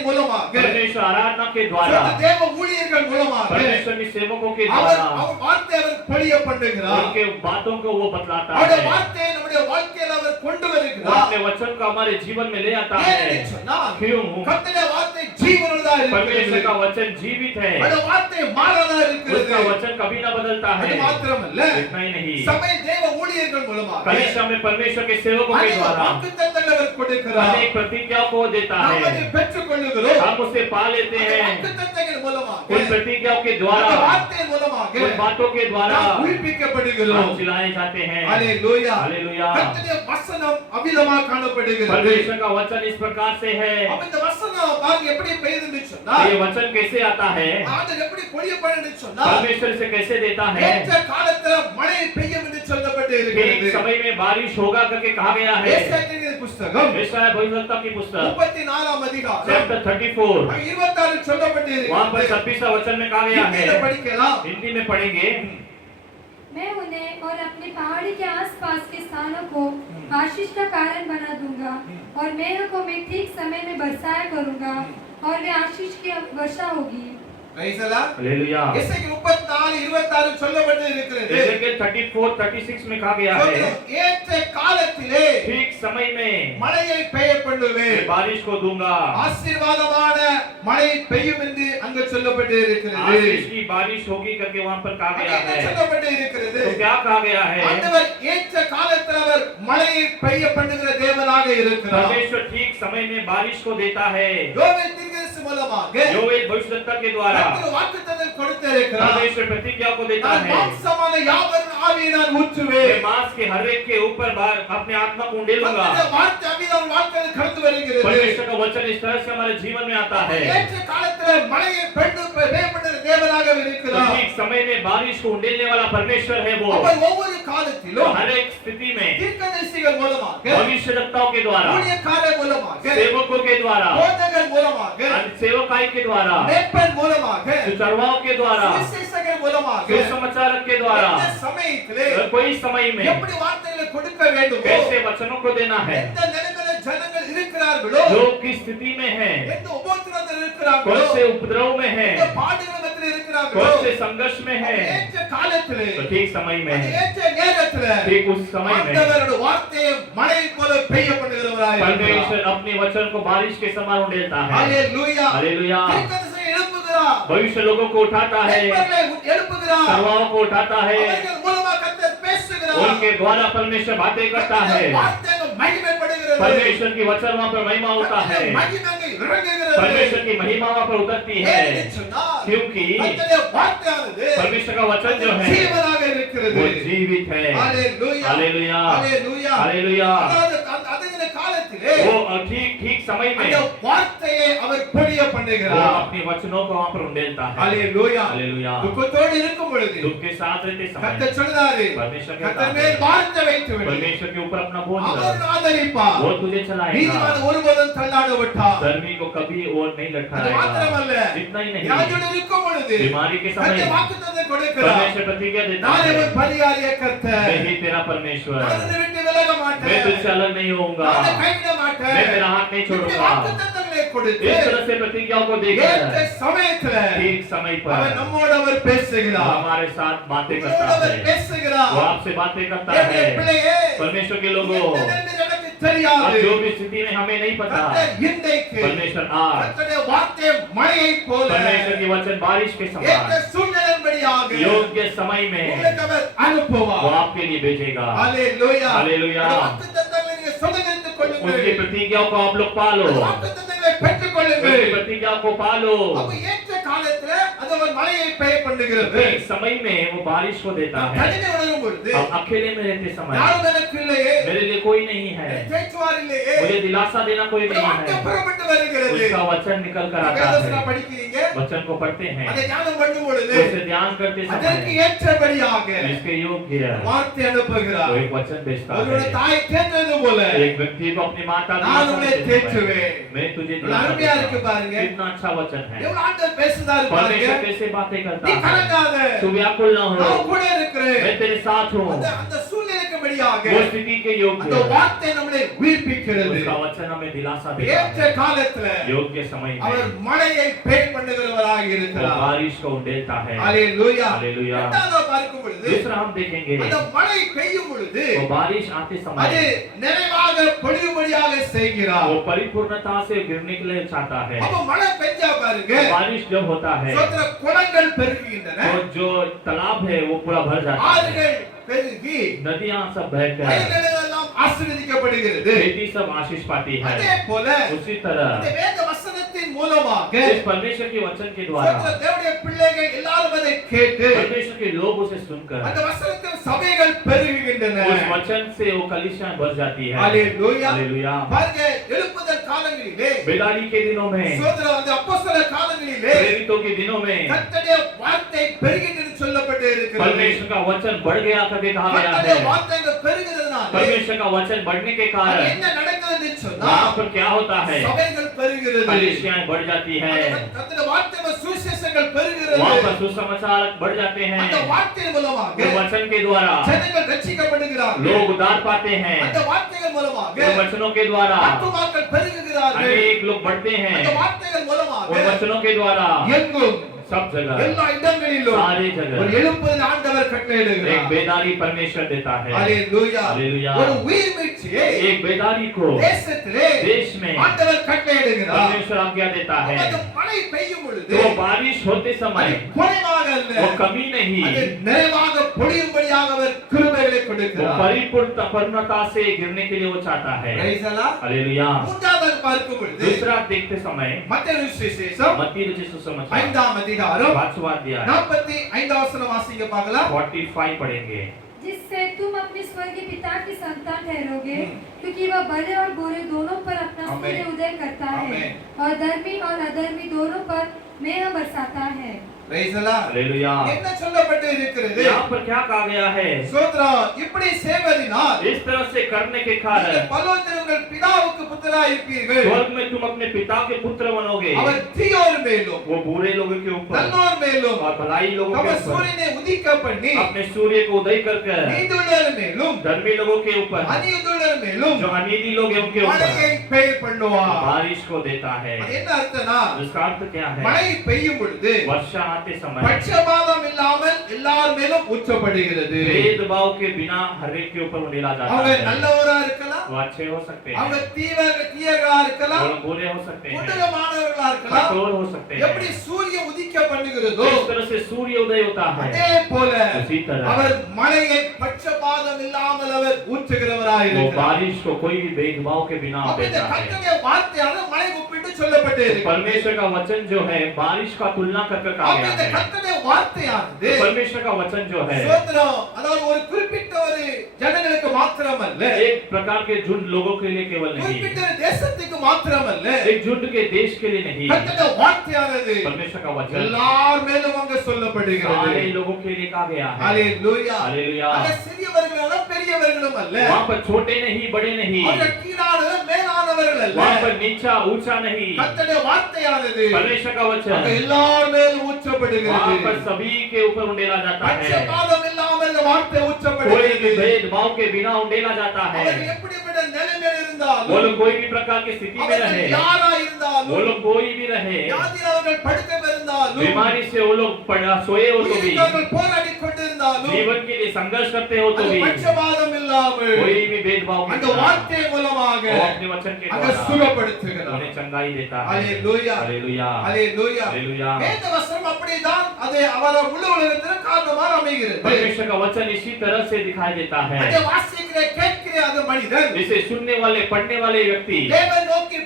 மூலமாக परमेश्वर आराधना के द्वारा சொந்த தேவ ஊழியர்கள் மூலமாக परमेश्वर के सेवकों के அவர் द्वारा அவர் வார்த்தை அவர் பொழிய பண்ணுகிறார். उनके बातों को वो बतलाता அவருடைய है, வார்த்தையை நம்முடைய வாழ்க்கையில் அவர் கொண்டு वो வருகிறார். अपने वचन को हमारे जीवन में ले आता ஏன் என்று है। சொன்னால் क्यों? கர்த்தருடைய வார்த்தை ஜீவனுள்ளதா परमेश्वर இருக்கிறது. का वचन जीवित है, அந்த வார்த்தை மாறாதா இருக்கிறது. उसका वचन कभी ना बदलता அது है। மாத்திரமல்ல, इतना ही नहीं, சபை தேவ ஊழியர்கள் மூலமாக कलीसिया में परमेश्वर के सेवकों के அநேக द्वारा வாக்குத்தத்தங்களை அவர் கொடுக்கிறார். अनेक प्रतिज्ञाओं को देता நாம் அதை है, பெற்றுக் கொள்ளுகிறோம். हम उसे पा लेते அந்த हैं। வாக்குத்தத்தங்கள் மூலமாக उन प्रतिज्ञाओं के அந்த द्वारा, வார்த்தையின் மூலமாக उन बातों के द्वारा நாம் உயிர்ப்பிக்கப்படுகிறோம். हम जिलाए जाते हैं। ஹalleluya. हालेलुया। கர்த்தருடைய வசனம் அபிதமாக காணப்படுகிறது. परमेश्वर का वचन इस प्रकार से है। அப்ப இந்த வசனம் பாருங்க எப்படி பெய்யுதுன்னு சொன்னா, ये वचन कैसे आता है, ஆண்டவர் எப்படி பொழியப்படுன்னு சொன்னா, परमेश्वर से कैसे देता है। ஏற்ற காலத்துல மழை பெய்யும் என்று சொல்லப்பட்டு ठीक இருக்கிறது. समय में बारिश होगा करके कहा गया है। ஏசாயாவின் புஸ்தகம் यशायाह भविष्यवक्ता की पुस्तक 34ஆம் அதிகாரம் चैप्टर 34 26 சொல்லப்பட்டு वहाँ पर இருக்கிறது. 26वां वचन में कहा गया இதை है, படிக்கலாம். हिंदी में पढ़ेंगे। मैं उन्हें और अपनी पहाड़ी के आसपास के स्थानों को आशीष का कारण बना दूंगा और मेघ को मैं ठीक समय में बरसाया करूंगा और वे आशीष की वर्षा होगी। Praise the Lord. हालेलुया। எசேக்கியேல் 34:26 சொல்லப்பட்டு இருக்கிறது. एजेकिएल 34:36 में कहा गया है, ஏற்ற காலத்திலே ठीक समय में மழையை பெய்ய பண்ணுவேன். मैं बारिश को दूंगा। ஆசீர்வாதமான மழை பெய்யும் என்று அங்கு சொல்லப்பட்டு இருக்கிறது. आशीष की बारिश होगी करके वहाँ पर कहा गया அங்கே है। சொல்லப்பட்டு இருக்கிறது. तो क्या कहा गया है, ஆண்டவர் ஏற்ற காலத்தில் அவர் மழையை பெய்ய பண்ணுகிற தேவனாக இருக்கிறார். परमेश्वर ठीक समय में बारिश को देता है। யோவேல் தீர்க்கதரிசி மூலமாக योवेल भविष्यवक्ता के द्वारा கர்த்தர் வாக்குத்தத்தம் கொடுத்திருக்கிறார். परमेश्वर प्रतिज्ञा को देता நான் है, மாம்சமான யாவரின் ஆவியை நான் ஊற்றுவேன். मैं मांस के हर एक के ऊपर अपने आत्मा को उंडेलूंगा। கர்த்தருடைய வார்த்தை அபிதம் வாழ்க்கையில் கடந்து வருகிறது. परमेश्वर का वचन इस तरह से हमारे जीवन में आता है। ஏற்ற காலத்தில் மழையை பெய்ய பண்ணுகிற தேவனாக तो இருக்கிறார். ठीक समय में बारिश को उंडेलने वाला परमेश्वर है वो। அவர் ஒவ்வொரு तो காலத்திலும் हर एक स्थिति में தீர்க்கதரிசிகள் மூலமாக, भविष्यवक्ताओं के द्वारा, ஊழியக்காரர் மூலமாக, सेवकों के द्वारा, போதகர் மூலமாக, सेवकाई के द्वारा, மேய்ப்பன் மூலமாக, चरवाहों के द्वारा, சுவிசேஷகர் மூலமாக, सुसमाचारक के द्वारा, எந்த சமயத்திலே कोई समय में எப்படி வார்த்தைகளை கொடுக்க வேண்டுமோ, कैसे वचनों को देना है, எந்த நிலைமையில ஜனங்கள் இருக்கிறார்களோ, जो किस स्थिति में है, எந்த உபத்திரவத்தில் कौन இருக்கிறார்களோ, से उपद्रव में है, எந்த பாடுகள் மத்தியில் இருக்கிறார்களோ कौन से संघर्ष में है, ஏற்ற காலத்திலே तो ठीक समय में அது है, ஏற்ற நேரத்திலே ठीक उस समय में ஆண்டவருடைய வார்த்தையை மழை போல பெய்ய பண்ணுகிறவராய் परमेश्वर अपने वचन को बारिश के समान उड़ेलता है। ஹalleluya हालेलुया। தீர்க்கதரிசியை எழுப்புகிறார் भविष्य लोगों को उठाता है, மெய்ப்பர்களை எழுப்புகிறார் सर्वाओं को उठाता है, அவர்கள் மூலமா கர்த்தர் பேசுகிறார் उनके द्वारा परमेश्वर बातें करता है, வார்த்தைகள் மகிமைப்படுகிறது परमेश्वर की वचन वहाँ पर महिमा होता है, மகிமைகள் இறங்குகிறது परमेश्वर की महिमा वहाँ पर उतरती है, ஏன் சொன்னால் क्योंकि கர்த்தருடைய வார்த்தையானது परमेश्वर का वचन जो है ஜீவனாக இருக்கிறது वो जीवित है। ஹalleluya हालेलुया, ஹalleluya हालेलुया। அதாவது அந்த காலத்திலே वो ठीक ठीक समय में அந்த வார்த்தையை அவர் பொழிய वो பண்ணுகிறார் अपने वचनों को वहाँ पर उंडेलता है। ஹalleluya हालेलुया। துக்கத்தோடு இருக்கும் பொழுது दुख के साथ रहते समय கர்த்தர் சொல்றாரு परमेश्वर கர்த்தர் कहता மேல் है, வார்த்தை வைத்து விடு परमेश्वर के ऊपर अपना बोझ அவர் डाल, ஆதரிப்பார் वो तुझे चलाएगा, நீதிமான் ஒருபோதும் தள்ளாட விட்டார் धर्मी को कभी और नहीं அது लटकाएगा। மாத்திரமல்ல इतना ही नहीं, யாஜோடு இருக்கும் பொழுது बीमारी के समय கர்த்தர் வாக்குத்தத்தம் கொடுக்கிறார் परमेश्वर प्रतिज्ञा देता நான் है, ஒரு பரியாரிய கர்த்தர் मैं ही तेरा परमेश्वर, நான் உன்னை விட்டு விலக मैं மாட்டேன் तुझसे अलग नहीं होऊंगा, நான் உன்னை கைவிட மாட்டேன் मैं तेरा हाथ नहीं இப்படி छोड़ूंगा। வாக்குத்தத்தங்களை கொடுத்து इस तरह से प्रतिज्ञाओं को ஏற்ற देकर சமயத்துல ठीक समय அவர் पर நம்மோடு அவர் वो பேசுகிறார் हमारे साथ बातें நம்மோடு करता அவர் है, பேசுகிறார் वो आपसे बातें करता என்னுடைய है। பிள்ளையே परमेश्वर के लोगों, என்ன நடந்தது எனக்கு अब தெரியாது जो भी स्थिति में हमें नहीं पता, கர்த்தர் இன்றைக்கு परमेश्वर आज, கர்த்தருடைய வார்த்தை மழையை போல परमेश्वर की वचन बारिश के ஏற்ற समान சூழ்நிலையின்படியாக योग्य समय में உங்களுக்கு அவர் அனுப்புவார் वो आपके लिए भेजेगा। ஹalleluya हालेलुया। அந்த வாக்குத்தத்தங்களை நீங்க சுதந்திரித்துக் கொள்ளுங்கள் उसकी प्रतिज्ञाओं को आप लोग पालो, அந்த வாக்குத்தத்தங்களை பெற்றுக் கொள்ளுங்கள் उसकी प्रतिज्ञाओं को पालो। அப்ப ஏற்ற காலத்துல அது அவர் மழையை பெய்ய பண்ணுகிறது एक समय में वो बारिश को देता நாம் है। தனிமை உணரும் பொழுது अब अकेले में रहते समय யாரும் எனக்கு இல்லையே मेरे लिए कोई नहीं है, பேச்சுவார் இல்லையே मुझे दिलासा देना कोई ஒரு नहीं வார்த்தை है, புறப்பட்டு வருகிறது उसका वचन निकल कर आता வேதவசனம் है, படிக்கிறீங்க वचन को पढ़ते हैं, அதை ஞானம் பண்ணும் பொழுது उसे ध्यान करते அதற்கு समय ஏற்றபடியாக इसके योग्य வார்த்தை वो அனுப்புகிறார் एक वचन भेजता உங்களுடைய है। தாய் தேர்ந்தது போல एक व्यक्ति को अपनी माता நான் உன்னை दिलासा देते समय, தேற்றுவேன் मैं तुझे இவ்வளவு அருமையா இருக்கு दिलासा பாருங்க दूंगा। कितना अच्छा वचन है, எவ்வளவு ஆண்டவர் பேசுறாரு பாருங்க परमेश्वर कैसे बातें करता நீ है, கலங்காத तू व्याकुल न हो, நான் கூட இருக்கிறேன் मैं तेरे साथ हूँ, அந்த அந்த சூழ்நிலைக்கும்படியாக वो स्थिति के அந்த योग्य வார்த்தை நம்மளை உயிர்ப்பிக்கிறது उसका वचन हमें दिलासा देता ஏற்ற है। காலத்துல योग्य समय அவர் में மழையை பெய்ய பண்ணுகிறவராக वो இருக்கிறார் बारिश को उंडेलता है। ஹalleluya हालेलुया। இரண்டாவது பார்க்கும் பொழுது दूसरा हम देखेंगे, அந்த மழை பெய்யும் பொழுது वो बारिश आते அது समय நிறைவாக பொழியும்படியாக செய்கிறார் वो परिपूर्णता से गिरने के लिए चाहता है। அப்ப மழை பெஞ்சா பாருங்க बारिश जब होता है சோத்திர குளங்கள் பெருகுகின்றன तो जो तालाब है वो पूरा भर जाता है, ஆறுகள் பெருகி नदियां सब बहकर வயல்களெல்லாம் ஆசீர்வதிக்கப்படுகிறது खेती सब आशीष पाती அதே है। போல उसी तरह இந்த வேத வசனத்தின் மூலமாக इस परमेश्वर के वचन के சோத்திர द्वारा தேவனுடைய பிள்ளைகள் எல்லாரும் அதை கேட்டு परमेश्वर के लोग उसे सुनकर அந்த வசனத்தின் சபைகள் பெருகுகின்றன उस वचन से वो कलीसियां भर जाती है। ஹalleluya हालेलुया। பாருங்க எழுப்புதல் காலங்களிலே बेदारी के दिनों में, சோதர அந்த அப்போஸ்தலர் காலங்களிலே प्रेरितों के दिनों में கர்த்தருடைய வார்த்தை பெருகிட்டு சொல்லப்பட்டு இருக்கிறது परमेश्वर का वचन बढ़ गया करके कहा गया கர்த்தருடைய है। வார்த்தை அங்க பெருகுறதுனால परमेश्वर का वचन बढ़ने के அது कारण என்ன நடக்குதுன்னு சொன்னா वहाँ पर क्या होता है, சபைகள் பெருகிறது कलीसियां बढ़ जाती है, கர்த்தருடைய வார்த்தை சுவிசேஷங்கள் वहाँ பெருகிறது पर सुसमाचार बढ़ जाते हैं, அந்த வார்த்தையின் மூலமாக वो वचन के द्वारा ஜனங்கள் ரட்சிக்கப்படுகிறார்கள் लोग उद्धार पाते हैं, அந்த வார்த்தைகள் மூலமாக वो वचनों के द्वारा ஆத்துமாக்கள் பெருகுகிறார்கள் अनेक लोग बढ़ते அந்த हैं, வார்த்தைகள் वो மூலமாக वचनों के द्वारा எங்கும் सब जगह எல்லா இடங்களிலும் सारी ஒரு जगह எழுப்புதல் ஆண்டவர் एक கட்டளையிடுகிறார் बेदारी परमेश्वर देता है। ஹalleluya हालेलुया। ஒரு உயிர் மீட்சியை एक बेदारी को தேசத்திலே देश में ஆண்டவர் கட்டளையிடுகிறார் परमेश्वर आज्ञा देता है। அந்த மழை பெய்யும் பொழுது तो बारिश होते समय அது குறைவாக அல்ல वो कमी नहीं, அது நிறைவாக பொழியும்படியாக அவர் கிருபைகளை वो கொடுக்கிறார் परिपूर्णता से गिरने के लिए वो चाहता है। Praise the Lord. हालेलुया। மூன்றாவது பார்க்கும் பொழுது दूसरा देखते समय மத்தேயு சுவிசேஷம் मत्ती रचित सुसमाचार 5ஆம் அதிகாரம் 5वां अध्याय 45 वचனம் வாசிங்க பார்க்கலாம் 45 पढ़ेंगे। जिससे तुम अपने स्वर्गीय पिता की संतान ठहरोगे, क्योंकि वह भले और बुरे दोनों पर अपना आमीन। सूर्य उदय करता है आमीन। और धर्मी और अधर्मी दोनों पर मेघ बरसाता है। Praise the Lord. हालेलुया। என்ன சொல்லப்பட்டு இருக்கிறது यहाँ पर क्या कहा गया है, ஸ்தோத்திரம் இப்படி செய்வதினால் इस तरह से करने के நீங்கள் कारण பரலோகத்தில் உங்கள் பிதாவுக்கு புத்திரராய் இருப்பீர்கள் स्वर्ग में तुम अपने पिता के पुत्र बनोगे, அவர் தீயோர் மேலும் वो बुरे लोगों के ऊपर நல்லோர் மேலும் और भलाई लोगों தம के ऊपर சூரியனை உதிக்க பண்ணி अपने सूर्य को उदय कर நீதியுள்ளவர் மேலும் धर्मी लोगों के ऊपर அநீதியுள்ளவர் மேலும் जो अनिधि लोग हैं उनके மழையை ऊपर பெய்ய பண்ணுவார் बारिश को देता है। அது என்ன அர்த்தம்னா इसका अर्थ क्या है? மழை பெய்யும் பொழுது वर्षा आते समय பட்சபாதம் இல்லாமல் எல்லார் மேலும் ஊற்றப்படுகிறது. भेदभाव के बिना हर एक के ऊपर उंडेला जाता அவங்க है। நல்லவரா இருக்கலாம், वो अच्छे हो सकते हैं, அவங்க தீயர்களா இருக்கலாம், वो बुरे हो सकते हैं, கொடூரமானவர்களா இருக்கலாம். कठोर हो सकते हैं। எப்படி சூரியன் உதிக்க பண்ணுகிறதோ जिस तरह से सूर्य उदय होता है, அதே போல उसी तरह அவர் மழையை பட்சபாதம் இல்லாமல் அவர் ஊற்றுகிறவராய் वो இருக்கிறார். बारिश को कोई भी भेदभाव के बिना அப்ப இந்த देता है। கர்த்தருடைய வார்த்தையானது மழை ஒப்பிட்டு சொல்லப்பட்டு तो இருக்கு. परमेश्वर का वचन जो है बारिश का तुलना कर कर कहा அப்ப गया இந்த है। கர்த்தருடைய வார்த்தையானது तो परमेश्वर का वचन जो है ஸ்தோத்திரம், அதாவது ஒரு குறிப்பிட்ட ஒரு ஜனங்களுக்கு மாத்திரமல்ல, एक प्रकार के झुंड लोगों के लिए केवल नहीं, குறிப்பிட்ட ஒரு தேசத்துக்கு மாத்திரமல்ல, एक झुंड के देश के लिए नहीं, கர்த்தருடைய வார்த்தையானது परमेश्वर का वचन எல்லார் மேலும் அங்க சொல்லப்படுகிறது. सारे लोगों के लिए कहा गया है। ஹalleluya. हालेलुया। அங்க சிறியவர்களும் பெரியவர்களும் அல்ல, वहाँ पर छोटे नहीं बड़े नहीं, அவர்கள் கீழானவர்கள் மேலானவர்கள் அல்ல. वहाँ पर नीचा ऊंचा नहीं, கர்த்தருடைய வார்த்தையானது परमेश्वर का அங்க वचन எல்லார் மேலும் वहाँ ஊற்றப்படுகிறது. पर सभी के ऊपर उंडेला जाता है। பட்சபாதம் இல்லாமல் இந்த வார்த்தை कोई भी ஊற்றப்படுகிறது. भेदभाव के बिना उंडेला जाता है। அவர்கள் எப்படிப்பட்ட நிலைமையில் वो இருந்தாலும், लोग कोई भी प्रकार की स्थिति में அவர்கள் रहे, யாரா वो இருந்தாலும், लोग कोई भी रहे, வியாதியில் அவர்கள் படுத்திருந்தாலும், बीमारी से वो लोग सोए हो तो भी, உயிருக்கு அவர்கள் போராடி கொண்டிருந்தாலும், जीवन के लिए संघर्ष करते हो तो அது भी, பட்சபாதம் இல்லாமல் कोई भी भेदभाव के அந்த बिना வார்த்தை மூலமாக वो अपने वचन के அங்க द्वारा சுகப்படுத்துகிறார். उन्हें चंगाई देता है। ஹalleluya. हालेलुया। ஹalleluya. हालेलुया। வேத வசனம் அப்படிதான் அது அவர முழு உலகத்திற்கு காரணமாக அமைகிறது. परमेश्वर का वचन इसी तरह से दिखाई देता है। அதை வாசிக்கிற கேட்கிற அந்த மனிதன் इसे सुनने वाले पढ़ने वाले व्यक्ति தேவன் நோக்கி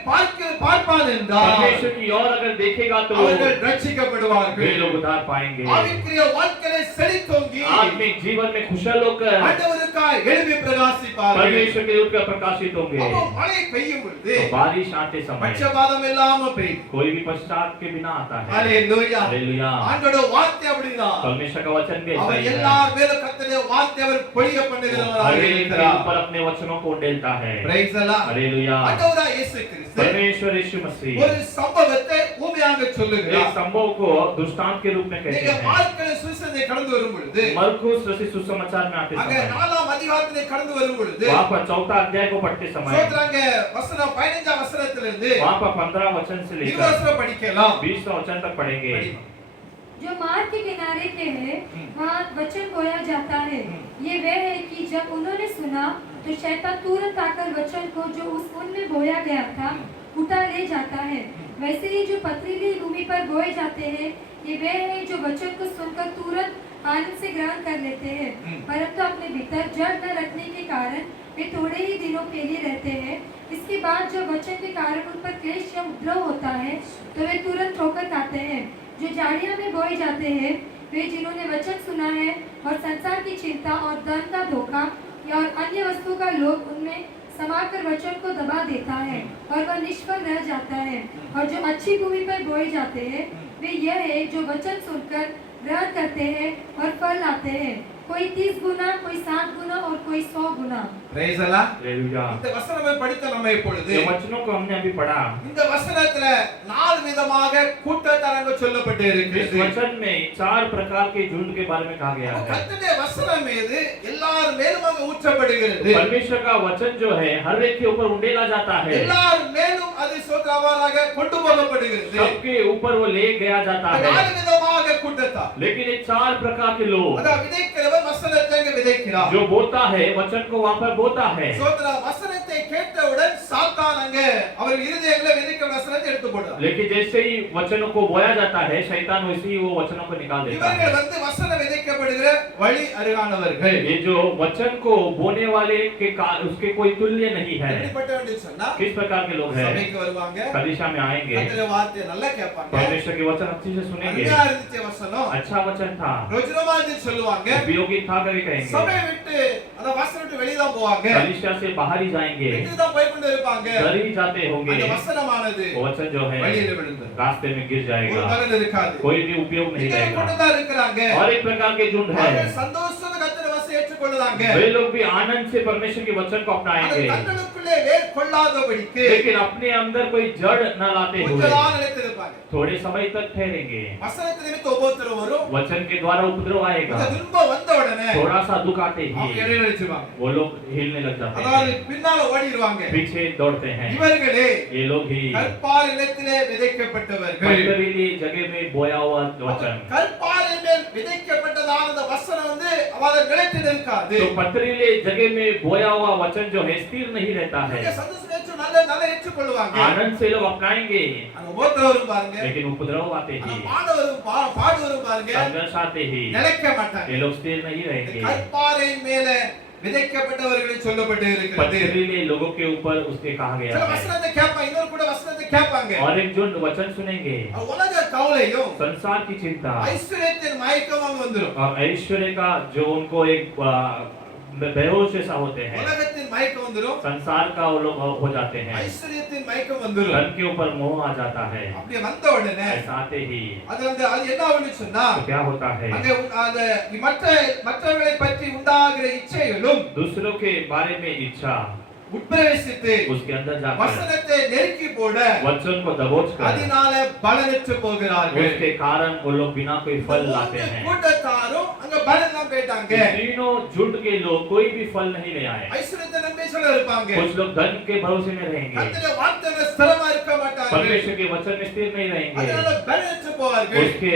பார்ப்பான் என்றால் परमेश्वर की ओर अगर देखेगा तो அவர்கள் वे ரட்சிக்கப்படுவார்கள். लोग उद्धार पाएंगे, ஆவிக்குரிய வாழ்க்கையை செழித்தோங்கி आत्मिक जीवन में खुशहाल होकर ஆண்டவருக்காய் எழும்பி பிரகாசிப்பார்கள். परमेश्वर के दूत का प्रकाशित होंगे। அப்போ மழை பெய்யும் பொழுது तो बारिश आते समय பட்சபாதம் இல்லாம பெய்யும். कोई भी पश्चात के बिना आता है। ஹalleluya. हालेलुया। ஆண்டவருடைய வார்த்தை அப்படிதான். परमेश्वर का वचन भी ऐसा அவர் ही है। எல்லார் மேலும் கர்த்தருடைய வார்த்தை அவர் பொழிய பண்ணுகிறவராக हर एक के இருக்கிறார். ऊपर अपने वचनों को उंडेलता है। Praise the Lord. हालेलुया। ஆண்டவராய் இயேசு கிறிஸ்து परमेश्वर यीशु मसीह ஒரு சம்பவத்தை ஊமையாக एक சொல்லுகிறார். संभव को दृष्टांत के रूप में कहते நீங்க हैं। மார்க்கோஸ் சுவிசேஷத்தை கடந்து வரும் பொழுது, मरकुस रचित सुसमाचार में आते அங்க समय 4ஆம் அதிகாரத்தை கடந்து வரும் பொழுது, वहाँ पर 4था अध्याय को पढ़ते समय சோத்ராங்க வசனம் 15ஆம் வசனத்திலிருந்து वहाँ पर 15 वचन से 20 लेकर வசனம் படிக்கலாம். 20 वचन तक पढ़ेंगे। जो मार्ग के किनारे के हैं वहाँ वचन बोया जाता है। ये वह है कि जब उन्होंने सुना तो शैतान तुरंत आकर वचन को जो उनमें बोया गया था उठा ले जाता है। वैसे ही जो पथरीली भूमि पर बोए जाते हैं ये वे हैं जो वचन को सुनकर तुरंत आनंद से ग्रहण कर लेते हैं, परंतु अपने भीतर जड़ न रखने के कारण वे थोड़े ही दिनों के लिए रहते हैं। इसके बाद जब वचन के कारण उन पर क्लेश या उपद्रव होता है तो वे तुरंत ठोकर खाते हैं। जो झाड़ियों में बोए जाते हैं वे जिन्होंने वचन सुना है और संसार की चिंता और धन का धोखा या और अन्य वस्तु का लोभ उनमें समाकर वचन को दबा देता है और वह निष्फल रह जाता है। और जो अच्छी भूमि पर बोए जाते हैं वे यह है जो वचन सुनकर ग्रहण करते हैं और फल लाते हैं, कोई 30 गुना, कोई 60 गुना और कोई 100 गुना। Praise the Lord. हालेलुया। இந்த வசனத்தை படித்த நம்ம இப்பொழுது ये वचनों को हमने अभी पढ़ा। இந்த வசனத்துல 4 விதமாக கூட்டத்தரங்க சொல்லப்பட்டு इस இருக்கிறது. वचन में 4 प्रकार के झुंड के बारे में कहा गया है। கர்த்தருடைய வசனம் மீது எல்லார் மேலும் அங்க ஊற்றப்படுகிறது. परमेश्वर का वचन जो है हर एक के ऊपर उंडेला जाता है, எல்லார் மேலும் அது சோத்ராவாராக கொண்டு போகப்படுகிறது. सबके ऊपर वो ले गया जाता 4 है। விதமாக கூட்டத்தார். लेकिन ये 4 प्रकार के लोग அதான் விதைக்கிறவர் வசனத்தை அங்க விதைக்கிறார். जो बोता है वचन को वहाँ पर बोता है। சோத்ரா வசனத்தை கேட்டவுடன் சாத்தான் அங்க அவர் இருதயங்களை விதைக்கிற வசனத்தை எடுத்து போடுறார். लेकिन जैसे ही वचनों को बोया जाता है शैतान वैसे ही वो वचनों को निकाल देता இவர்கள் है। வந்து வசனம் விதைக்கப்படுகிற வழி அருகானவர்கள். ये जो वचन को बोने वाले के उसके कोई तुल्य नहीं है। எப்படிப்பட்டவன்னு சொன்னா किस प्रकार के लोग हैं? சபைக்கு வருவாங்க, कलीसिया में आएंगे, கர்த்தருடைய வார்த்தையை நல்லா கேட்பாங்க, परमेश्वर के वचन अच्छे से सुनेंगे, அருமையா இருந்துச்சு வசனம், अच्छा वचन था, ரோஜனமா இருந்துச்சு சொல்லுவாங்க, उपयोगी था करके कहेंगे, சபை விட்டு அந்த வசனம் விட்டு வெளிய தான் போவாங்க, कलीसिया से बाहर ही जाएंगे, விட்டு தான் போய் கொண்டு இருப்பாங்க. घर ही जाते होंगे, அந்த வசனமானது वो वचन जो है வழியில விழுந்தது. रास्ते में गिर ஒரு जाएगा, பலன் இருக்காது. कोई भी उपयोग नहीं இங்கே रहेगा। கொண்டு தான் இருக்கிறாங்க. और एक प्रकार के झुंड है அவர்கள் சந்தோஷமா கர்த்தருடைய வசனத்தை ஏற்றுக்கொள்ளுகிறார்கள். கொள்றாங்க. वे लोग भी आनंद से परमेश्वर के वचन को அது अपनाएंगे, தங்களுக்குள்ளே வேர் கொள்ளாதபடிக்கு लेकिन अपने अंदर कोई जड़ न लाते கொஞ்ச हुए நாள் நிலைத்திருப்பாங்க. थोड़े समय तक ठहरेंगे। வசனத்து நிமித்த உபத்திரவம் வரும். वचन के द्वारा उपद्रव आएगा, இந்த துன்பம் வந்த உடனே थोड़ा सा दुख आते அவங்க ही இடைநிலைச்சுவாங்க. वो लोग हिलने लग जाते அதாவது हैं, பின்னால ஓடிடுவாங்க. पीछे दौड़ते हैं। இவர்களே ये लोग ही கற்பாறை நிலத்திலே விதைக்கப்பட்டவர்கள். पथरीली जगह में बोया हुआ वचन, கற்பாறை மேல் விதைக்கப்பட்டதான அந்த வசனம் வந்து அவர்கள் நிலைத்து நிற்காது. तो पथरीले जगह में बोया हुआ वचन जो है स्थिर नहीं रहता है। இங்க சந்தோஷம் நல்ல நல்ல ஏற்றுக்கொள்வாங்க. आनंद से लोग अपनाएंगे, அந்த உபத்திரவம் வரும் பாருங்க. लेकिन उपद्रव आते அந்த ही, பாடு வரும் பாருங்க. संघर्ष आते ही நிலைக்க மாட்டாங்க. ये लोग स्थिर नहीं रहेंगे। கற்பாறையின் மேல விதைக்கப்பட்டவர்களை சொல்லப்பட்டு இருக்கிறது. पथरीले लोगों के ऊपर उसके कहा गया சில है, வசனத்தை கேட்பாங்க, இன்னொரு கூட வசனத்தை கேட்பாங்க. और एक जो वचन सुनेंगे, உலக கவலையும் संसार की चिंता ஐஸ்வர்யத்தின் மயக்கம் அங்க வந்துரும். और ऐश्वर्य का जो उनको एक बेहोश जैसा होते हैं, உலகத்தின் மயக்கம் வந்துரும். संसार का वो लोग हो जाते हैं, ஐஸ்வர்யத்தின் மயக்கம் வந்துரும். धन के ऊपर मोह आ जाता है। அப்படியே வந்த உடனே ऐसा आते ही அது என்ன ஆகும்னு சொன்னா तो क्या होता है, அங்க அந்த மற்றவர்களை பற்றி உண்டாகிற இச்சைகளும் दूसरों के बारे में इच्छा உட்பிரவேசித்து उसके अंदर जाकर வசனத்தை நெருக்கி போட वचन को दबोच कर அதனால பலனற்று போகிறார்கள். उसके कारण वो लोग बिना कोई फल लाते हैं। கூட்டத்தாரும் அங்க பலன் போயிட்டாங்க. तीनों झुंड के लोग कोई भी फल नहीं ले आए। ஐஸ்வர்யத்தை நம்பி சொல்ல இருப்பாங்க. कुछ लोग धन के भरोसे में रहेंगे, கர்த்தருடைய வார்த்தையில ஸ்திரமா இருக்க மாட்டாங்க. परमेश्वर के वचन में स्थिर नहीं रहेंगे, அதனால பலனற்று போவார்கள். उसके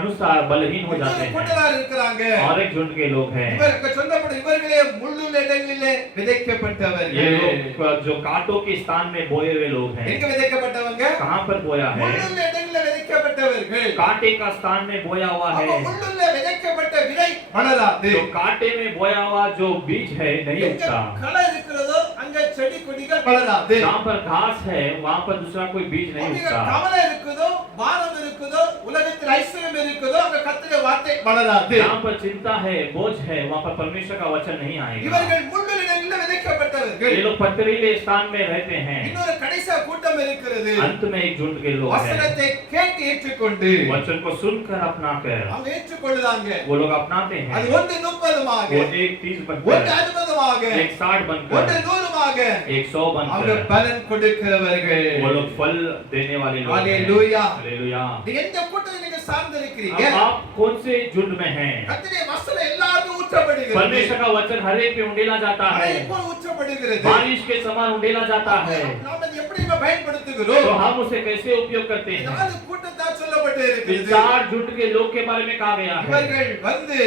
अनुसार बलहीन हो जाते हैं। கூட்டத்தார் இருக்கிறாங்க. और एक झुंड के लोग हैं, இவருக்கு சொல்லப்படும் இவர்களே முள்ளுள்ள இடங்களிலே விதைக்கப்பட்டவர்கள். ये लोग जो कांटों के स्थान में बोए हुए लोग हैं। எங்க விதைக்கப்பட்டவங்க? कहाँ पर बोया है? முள்ளுள்ள இடங்களிலே விதைக்கப்பட்டவர்கள். कांटे का स्थान में बोया हुआ है, அப்ப முள்ளுள்ள விதைக்கப்பட்ட விதை வளராது. तो कांटे में बोया हुआ जो बीज है नहीं எங்க उगता। களை இருக்கிறதோ அங்க செடி கொடிகள் வளராது. जहाँ पर घास है वहाँ पर दूसरा कोई बीज नहीं அங்க उगता। கவலை இருக்குதோ, பாரம் இருக்குதோ, உலகத்தில் ஐஸ்வர்யம் இருக்குதோ அங்க கர்த்தருடைய வார்த்தை வளராது. जहाँ पर चिंता है, बोझ है, वहाँ पर परमेश्वर का वचन नहीं आएगा। இவர்கள் முள்ளுள்ள இடங்களிலே விதைக்கப்பட்டவர்கள். ये लोग पथरीले स्थान में रहते हैं। இன்னொரு கடைசி கூட்டம் இருக்கிறது. अंत में एक झुंड के लोग हैं, வசனத்தை கேட்டு ஏற்றுக்கொண்டு वचन को सुनकर अपनाकर அவங்க ஏற்றுக்கொள்ளுதாங்க. वो लोग अपनाते அது हैं। ஒன்று 30மாக, वो एक 30 ஒன்று बनकर, 60மாக, एक 60 ஒன்று बनकर, 100மாக एक 100 அவங்க बनकर பலன் கொடுக்கிறவர்கள். वो लोग फल देने वाले लोग हैं। हालेलुया. हालेलुया। நீங்க எந்த கூட்டத்தை நீங்க சார்ந்திருக்கிறீங்க? अब आप कौन से झुंड में हैं? கர்த்தருடைய வசனம் எல்லாருக்கும் ஊற்றப்படுகிறது. परमेश्वर का वचन हर एक पे उंडेला जाता மழை है, போல ஊற்றப்படுகிறது. बारिश के समान उंडेला जाता है, நாம் அதை எப்படி பயன்படுத்துகிறோம்? तो हम उसे कैसे उपयोग करते हैं? நாலு கூட்டத்தார் சொல்லப்பட்டு इस இருக்கிறது. 4 झुंड के लोग के बारे में कहा गया है, இவர்கள் வந்து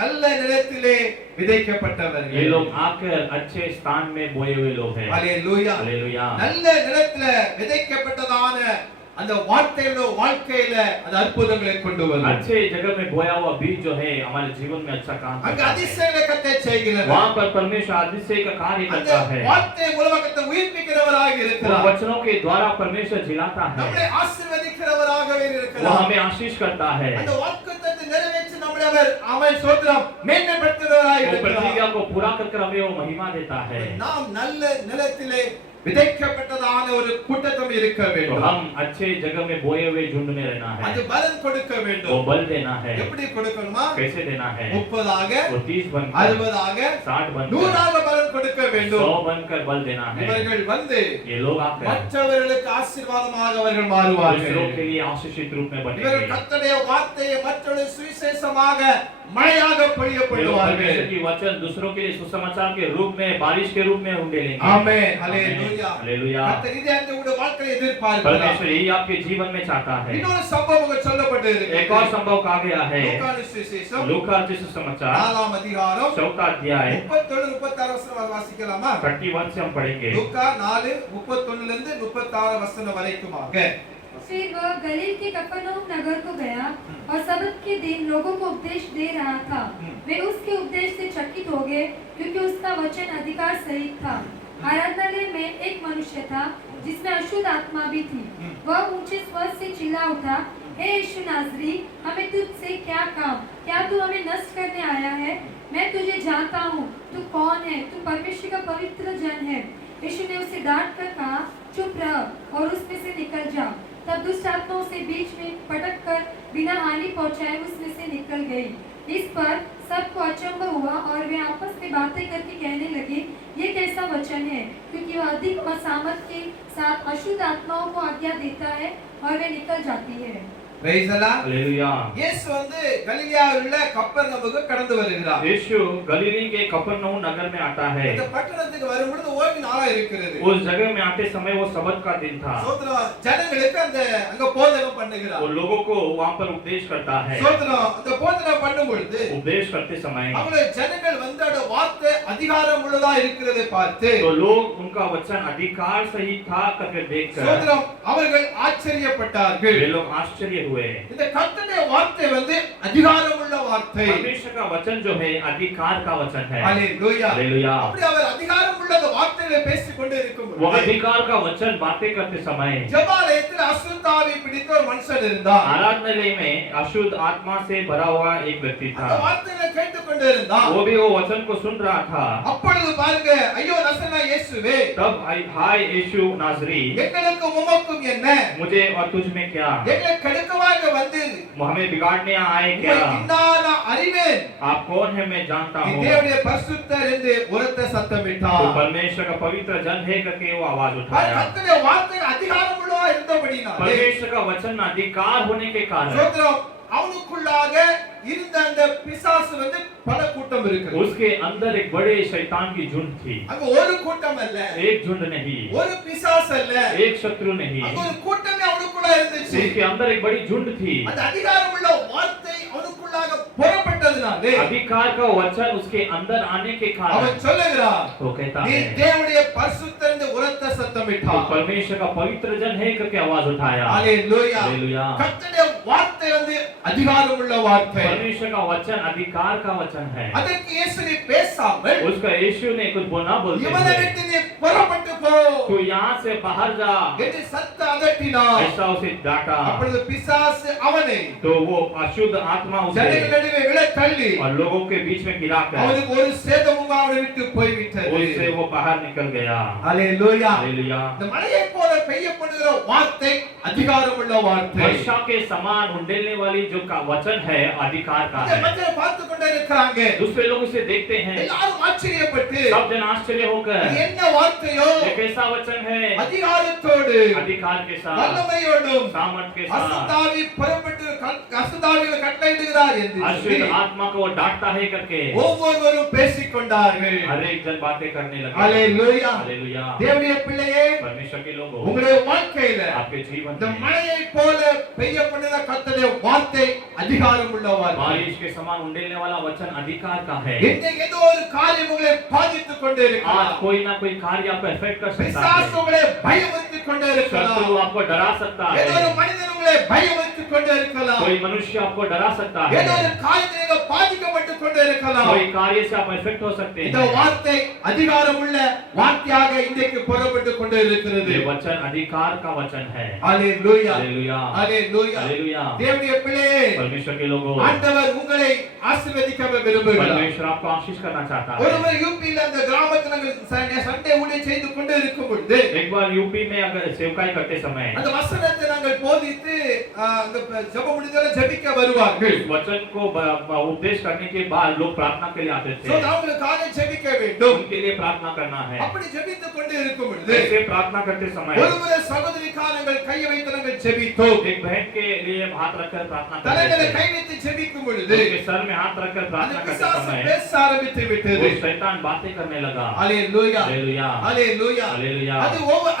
நல்ல நிலத்திலே விதைக்கப்பட்டவர்கள். ये लोग आकर अच्छे स्थान में बोए हुए लोग हैं। ஹalleluya. हालेलुया। நல்ல நிலத்தில விதைக்கப்பட்டதான அந்த வாழ்க்கையில அது அற்புதங்களை கொண்டு வரும். अच्छे जगह में बोया हुआ बीज जो है हमारे जीवन में अच्छा काम அங்க करता है। அதிசயங்களை கர்த்தர் செய்கிறார். वहाँ पर परमेश्वर அதிசय का कार्य அந்த करता है। வார்த்தை மூலமாக கர்த்தர் உயிர்ப்பிக்கிறவராக उन இருக்கிறார். वचनों के द्वारा परमेश्वर जिलाता है, நம்மை ஆசீர்வதிக்கிறவராகவே वो இருக்கிறார். हमें आशीष करता है, அந்த வாக்குத்தத்தத்தை நிறைவேற்றி நம்மை அவர் ஆமென் ஸ்தோத்திரம் மேன்மைப்படுத்துகிறவராக वो இருக்கிறார். प्रतिज्ञा को पूरा कर हमें वो महिमा देता है। நாம் நல்ல நிலத்திலே விதைக்கப்பட்டதான ஒரு கூட்டத்தம் இருக்க तो வேண்டும். हम अच्छे जगह में बोए हुए झुंड में रहना அது है, பலன் கொடுக்க वो வேண்டும். बल देना है। எப்படி கொடுக்கணுமா? कैसे देना है? 30ஆக, वो 30 बनकर, 60ஆக, 60 बनकर, 100ஆக பலன் கொடுக்க வேண்டும். 100 बनकर बल देना है। இவர்கள் வந்து ये लोग आकर மற்றவர்களுக்கு ஆசீர்வாதமாக அவர்கள் दूसरों மாறுவார்கள். के लिए आशीषित रूप में இவர்கள் बनेंगे। கர்த்தருடைய வார்த்தையை மற்றவர்களுக்கு சுவிசேஷமாக மழையாக ये लोग பொழியப்படுவார்கள். परमेश्वर की वचन दूसरों के लिए सुसमाचार के रूप में, बारिश के रूप में उंडेलेंगे। ஆமென். ஹalleluya. हालेलुया। கர்த்தர் இதே உங்களுடைய வாழ்க்கையை எதிர்பார்க்கிறார். परमेश्वर यही आपके जीवन में चाहता है। இன்னொரு சம்பவம் சொல்லப்பட்டு एक இருக்கிறது. और संभव कहा गया है, லூக்கான சுவிசேஷம் लूका जिस समाचार 4ஆம் அதிகாரம் 4 अध्याय 37 36 வசனம் வாசிக்கலாமா? 31 से हम पढ़ेंगे। லூக்கா 4:31 இருந்து 36 வசனம் வரைக்குமாக. फिर वह गलील के कफरनहूम नगर को गया और सबत के दिन लोगों को उपदेश दे रहा था। वे उसके उपदेश से चकित हो गए क्योंकि उसका वचन अधिकार सहित था। आराधनालय में एक मनुष्य था जिसमें अशुद्ध आत्मा भी थी। वह ऊंचे स्वर से चिल्ला उठा, हे यीशु नाज़री, हमें तुझसे क्या काम? क्या तू हमें नष्ट करने आया है? मैं तुझे जानता हूँ, तू कौन है? तू परमेश्वर का पवित्र जन है। यीशु ने उसे डांट कर कहा, चुप रह और उसमें से निकल जा। तब दुष्ट आत्मा उसे बीच में पटक कर बिना हानि पहुंचाए उसमें से निकल गई। इस पर सबको अचंभ हुआ और वे आपस में बातें करके कहने लगे, ये कैसा वचन है, क्योंकि वह अधिक और सामर्थ के साथ अशुद्ध आत्माओं को आज्ञा देता है और वे निकल जाती है। Praise the Lord. हालेलुया। இயேசு கலிலேயாவில் உள்ள கப்பர்நகமுக்கு கடந்து வருகிறார். यीशु गलीली के कफरनहूम नगर में आता है। இந்த பட்டணத்துக்கு வரும்பொழுது ஓய்வு நாளா இருக்கிறது. उस जगह में आते समय वो सबत का दिन था। சோதரம் ஜனங்களுக்கு அங்க போதகம் பண்ணுகிறார். वो लोगों को वहां पर उपदेश करता है। சோதரம் அந்த போதகம் பண்ணும் பொழுது उपदेश करते समय அவங்கள ஜனங்கள் வந்தோட வார்த்தை அதிகாரம் உள்ளதா இருக்கிறதை பார்த்து तो लोग उनका वचन अधिकार सही था करके देखकर சோதரம் அவர்கள் ஆச்சரியப்பட்டார்கள். वे लोग आश्चर्य हुए। இந்த கர்த்தருடைய வார்த்தை அதிகாரம் உள்ள வார்த்தை. परमेश्वर का वचन जो है अधिकार का वचन है। हालेलुया. हालेलुया। அப்படி அவர் அதிகாரம் உள்ள வார்த்தைகளை பேசிக் கொண்டு இருக்கும்போது वो अधिकार का वचन बातें करते समय ஜெபாலயத்தில் அசுத்த ஆவி பிடித்த ஒரு மனுஷன் இருந்தார். आराधनालय में अशुद्ध आत्मा से भरा हुआ एक व्यक्ति அந்த था। வார்த்தைகளை கேட்டுக்கொண்டு இருந்தார். वो भी वो वचन को सुन रहा था। அப்பொழுது பாருங்க, ஐயோ நசரேனா இயேசுவே, तब हाय यीशु नाजरी, எங்களுக்கு உமக்கும் என்ன, मुझे और तुझ में क्या, எங்களை கெடுக்கவாக வந்து हमें बिगाड़ने आए உம்மை क्या, இன்னான அறிவேன், आप कौन है मैं जानता நீ हूँ। தேவனுடைய பரிசுத்தர் என்று உரத்த சத்தமிட்டார். तो परमेश्वर का पवित्र जन है करके वो आवाज उठाया। கர்த்தருடைய வார்த்தை அதிகாரம் உள்ளதா இருந்தபடினாலே परमेश्वर का वचन अधिकार होने के कारण சோதரம் அவனுக்குள்ளாக இருந்த அந்த பிசாசு பல கூட்டம் இருக்கு. उसके अंदर एक बड़े शैतान की झुंड थी। அங்க ஒரு கூட்டம் அல்ல, एक झुंड नहीं, ஒரு பிசாசு அல்ல, एक शत्रु नहीं, அங்க ஒரு கூட்டமே அவனுக்குள்ள இருந்துச்சு. उसके अंदर एक बड़ी झुंड थी। அந்த அதிகாரம் உள்ள வார்த்தை அவனுக்குள்ளாக புறப்பட்டதுனாலே अधिकार का वचन उसके अंदर आने के कारण அவன் சொல்லுகிறான், वो कहता நீ है தேவனுடைய பரிசுத்தர் என்று உரத்த சத்தமிட்டார். तो परमेश्वर का पवित्र जन है करके आवाज उठाया। ஹalleluya. हालेलुया। கர்த்தருடைய வார்த்தை அதிகாரம் உள்ள வார்த்தை. परमेश्वर का वचन अधिकार का वचन है। அதற்கு இயேசு பேசாமல் उसका यीशु ने कुछ बोलना बोलते இவனை हुए, விட்டு நீ புறப்பட்டு போ तू यहाँ से बाहर जा, என்று சத்த அதட்டினார். ऐसा उसे डांटा। அப்பொழுது பிசாசு அவனை तो वो अशुद्ध आत्मा उसे ஜனங்கள் நடுவே விழத் தள்ளி और लोगों के बीच में गिराकर அவனுக்கு ஒரு சேதமும் அவனை விட்டு போய்விட்டது. उससे वो बाहर निकल गया। ஹalleluya. हालेलुया। இந்த மழையைப் போல பெய்யப்படுகிற வார்த்தை அதிகாரம் உள்ள வார்த்தை. वर्षा के समान उंडेलने वाली जो का वचन है अधिकार का இதை है। மற்றவர்கள் பார்த்து கொண்டே இருக்கிறாங்க. दूसरे लोग उसे देखते हैं, எல்லாரும் ஆச்சரியப்பட்டு सब जन आश्चर्य होकर இது என்ன வார்த்தையோ, ये कैसा वचन है, அதிகாரத்தோடு अधिकार के साथ வல்லமையோடும் सामर्थ के साथ அசுத்தாவி புறப்பட்டு அசுத்தாவிகளை கட்டளையிடுகிறார் என்று अशुद्ध आत्मा को वो डांटता है करके ஒவ்வொருவரும் பேசிக் கொண்டார்கள். हर एक जन बातें करने लगे। ஹalleluya. हालेलुया। தேவனுடைய பிள்ளையே, परमेश्वर के लोगों, உங்களுடைய வாழ்க்கையில आपके जीवन இந்த में மழையைப் போல பெய்யப்படுகிற கர்த்தருடைய வார்த்தை அதிகாரம் உள்ள வார்த்தை. बारिश के समान उंडेलने वाला वचन अधिकार का है। இன்னைக்கு ஏதோ ஒரு காரியம் உங்களை பாதித்துக் கொண்டே आज இருக்கலாம். कोई ना कोई कार्य आपको इफेक्ट कर सकता பிசாசு है, உங்களை பயமுறுத்திக் கொண்டே இருக்கலாம். शत्रु आपको डरा सकता ஏதோ ஒரு है, மனிதன் உங்களை பயமுறுத்திக் கொண்டே இருக்கலாம். कोई मनुष्य आपको डरा सकता ஏதோ है, ஒரு காரியத்தில் நீங்க பாதிக்கப்பட்டுக் கொண்டே இருக்கலாம். कोई कार्य से आप इफेक्ट हो सकते இந்த हैं। வார்த்தை அதிகாரம் உள்ள வார்த்தையாக இன்றைக்கு புறப்பட்டுக் கொண்டே இருக்கிறது. ये वचन अधिकार का वचन है। ஹalleluya. हालेलुया। ஹalleluya. हालेलुया। தேவனுடைய பிள்ளையே, परमेश्वर के लोगों, ஆண்டவர் உங்களை ஆசீர்வதிக்க விரும்புகிறார். परमेश्वर आपको आशीष करना चाहता है। ஒருவர் யூபியில் அந்த கிராமத்தில் நாங்கள் சண்டே ஊழியம் செய்து கொண்டு இருக்கும் பொழுது एक बार यूपी में अगर सेवकाई करते समय அந்த வசனத்தை நாங்கள் போதித்து அந்த ஜெப முடிஞ்சவரை ஜெபிக்க வருவார்கள். वचन को उपदेश करने के बाद लोग प्रार्थना के लिए आते சோ थे, அவங்களுக்காக ஜெபிக்க வேண்டும். उनके लिए प्रार्थना करना है। அப்படி ஜெபித்துக் கொண்டு இருக்கும் பொழுது ऐसे प्रार्थना करते समय ஒருமுறை சகோதரிக்காக நாங்கள் கையை வைத்து நாங்கள் ஜெபித்தோம். एक बहन के लिए हाथ रखकर प्रार्थना தலைகளை करते थे। கை வைத்து ஜெபிக்கும் பொழுது उनके सर में हाथ रखकर அந்த प्रार्थना करते பிசாசு समय பேச ஆரம்பித்து விட்டது. वो शैतान बातें करने लगा। ஹalleluya. हालेलुया। ஹalleluya. हालेलुया।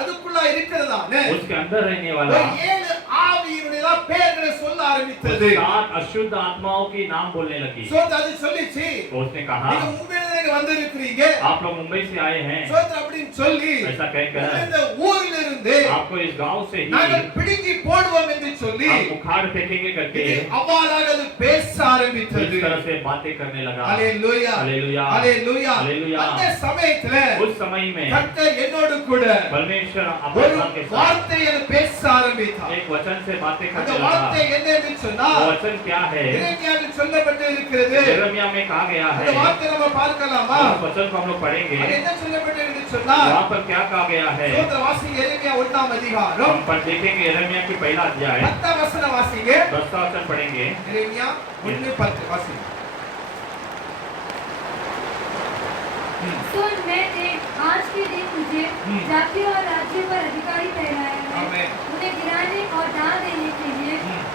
அதுக்குள்ள இருக்கிறதான उसके अंदर रहने वाला ஒரு 7 ஆவியினுடைய பெயர்களை சொல்ல ஆரம்பித்தது. 7 अशुद्ध आत्माओं की नाम बोलने लगी। சோ அது சொல்லிச்சு, तो उसने कहा, நீங்க மும்பையில இருந்து வந்திருக்கிறீங்க, आप लोग मुंबई से आए हैं, சோ அப்படின்னு சொல்லி ऐसा कहकर இந்த ஊரில் இருந்து आपको इस गांव से ही நாங்கள் பிடுங்கி போடுவோம் என்று சொல்லி आप उखाड़ फेंकेंगे करके அவ்வாறாக அது பேச ஆரம்பித்தது. इस तरह से बातें करने लगा। ஹalleluya. हालेलुया। ஹalleluya. हालेलुया। அந்த சமயத்துல उस समय में கர்த்தர் என்னோடு கூட परमेश्वर ஒரு अपने के साथ வார்த்தையை பேச ஆரம்பித்தார். एक वचन से बातें அந்த करने வார்த்தை लगा। என்ன என்று சொன்னா, वो वचन क्या है? எரேமியாவில் சொல்லப்பட்டு இருக்கிறது. यिर्मयाह में कहा गया அந்த है। வார்த்தை நம்ம பார்க்கலாமா? उस वचन को हम लोग पढ़ेंगे। அது என்ன சொல்லப்பட்டு என்று சொன்னா, वहाँ पर क्या कहा गया है? சோதர வாசிங்க எரேமியா 1ஆம் அதிகாரம் हम पर देखेंगे यिर्मयाह की पहला अध्याय 10ஆம் வசனம் வாசிங்க. 10वां वचन पढ़ेंगे। எரேமியா 1:10 வாசிங்க. सुन, मैंने आज के दिन तुझे जातियों और राज्यों पर अधिकारी ठहराया है, आमीन। उन्हें गिराने और डाल देने के लिए,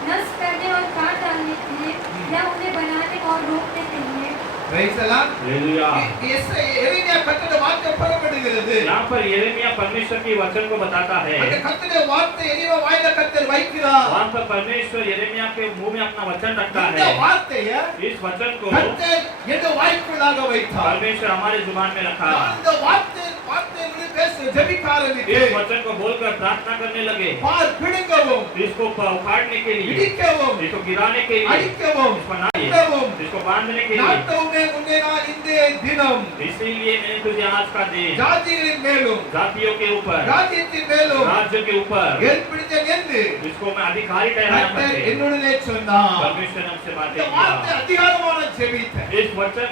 नष्ट करने और काट डालने के लिए, या उन्हें बनाने और रोकने के लिए। Praise the Lord. हालेलुया। எரேமியா கர்த்தருடைய வார்த்தை புறப்படுகிறது. यहाँ पर यिर्मयाह परमेश्वर की वचन को बताता है। அந்த கர்த்தருடைய வார்த்தை எரேமியா வாயில கர்த்தர் வைக்கிறார். वहाँ पर परमेश्वर यिर्मयाह के मुंह में अपना वचन रखता இந்த है। வார்த்தையை इस वचन को கர்த்தர் எந்த வாய்க்குள்ளாக வைத்தார். परमेश्वर हमारे जुबान में रखा। இந்த வார்த்தையை பேச ஜெபிக்க ஆரம்பித்து इस वचन को बोलकर प्रार्थना करने लगे। பார் பிடுங்கவும், इसको उखाड़ने के लिए, இடிக்கவும், इसको गिराने के लिए, அடிக்கவும், इसको बनाइए, கட்டவும், इसको बांधने के लिए। நாட்டவுமே முன்னே நான் இந்த தினம் इसीलिए मैंने तुझे आज का दिन ஜாதிகளின் மேலும் जातियों के ऊपर, ராஜ்யத்தின் மேலும் राज्य के ऊपर ஏற்படுத்தேன் என்று इसको मैं अधिकारी ठहराया கர்த்தர் करके என்னுடைய சொன்னார். परमेश्वर ने हमसे बातें இந்த வார்த்தை किया। அதிகாரமான ஜெபித்த इस वचन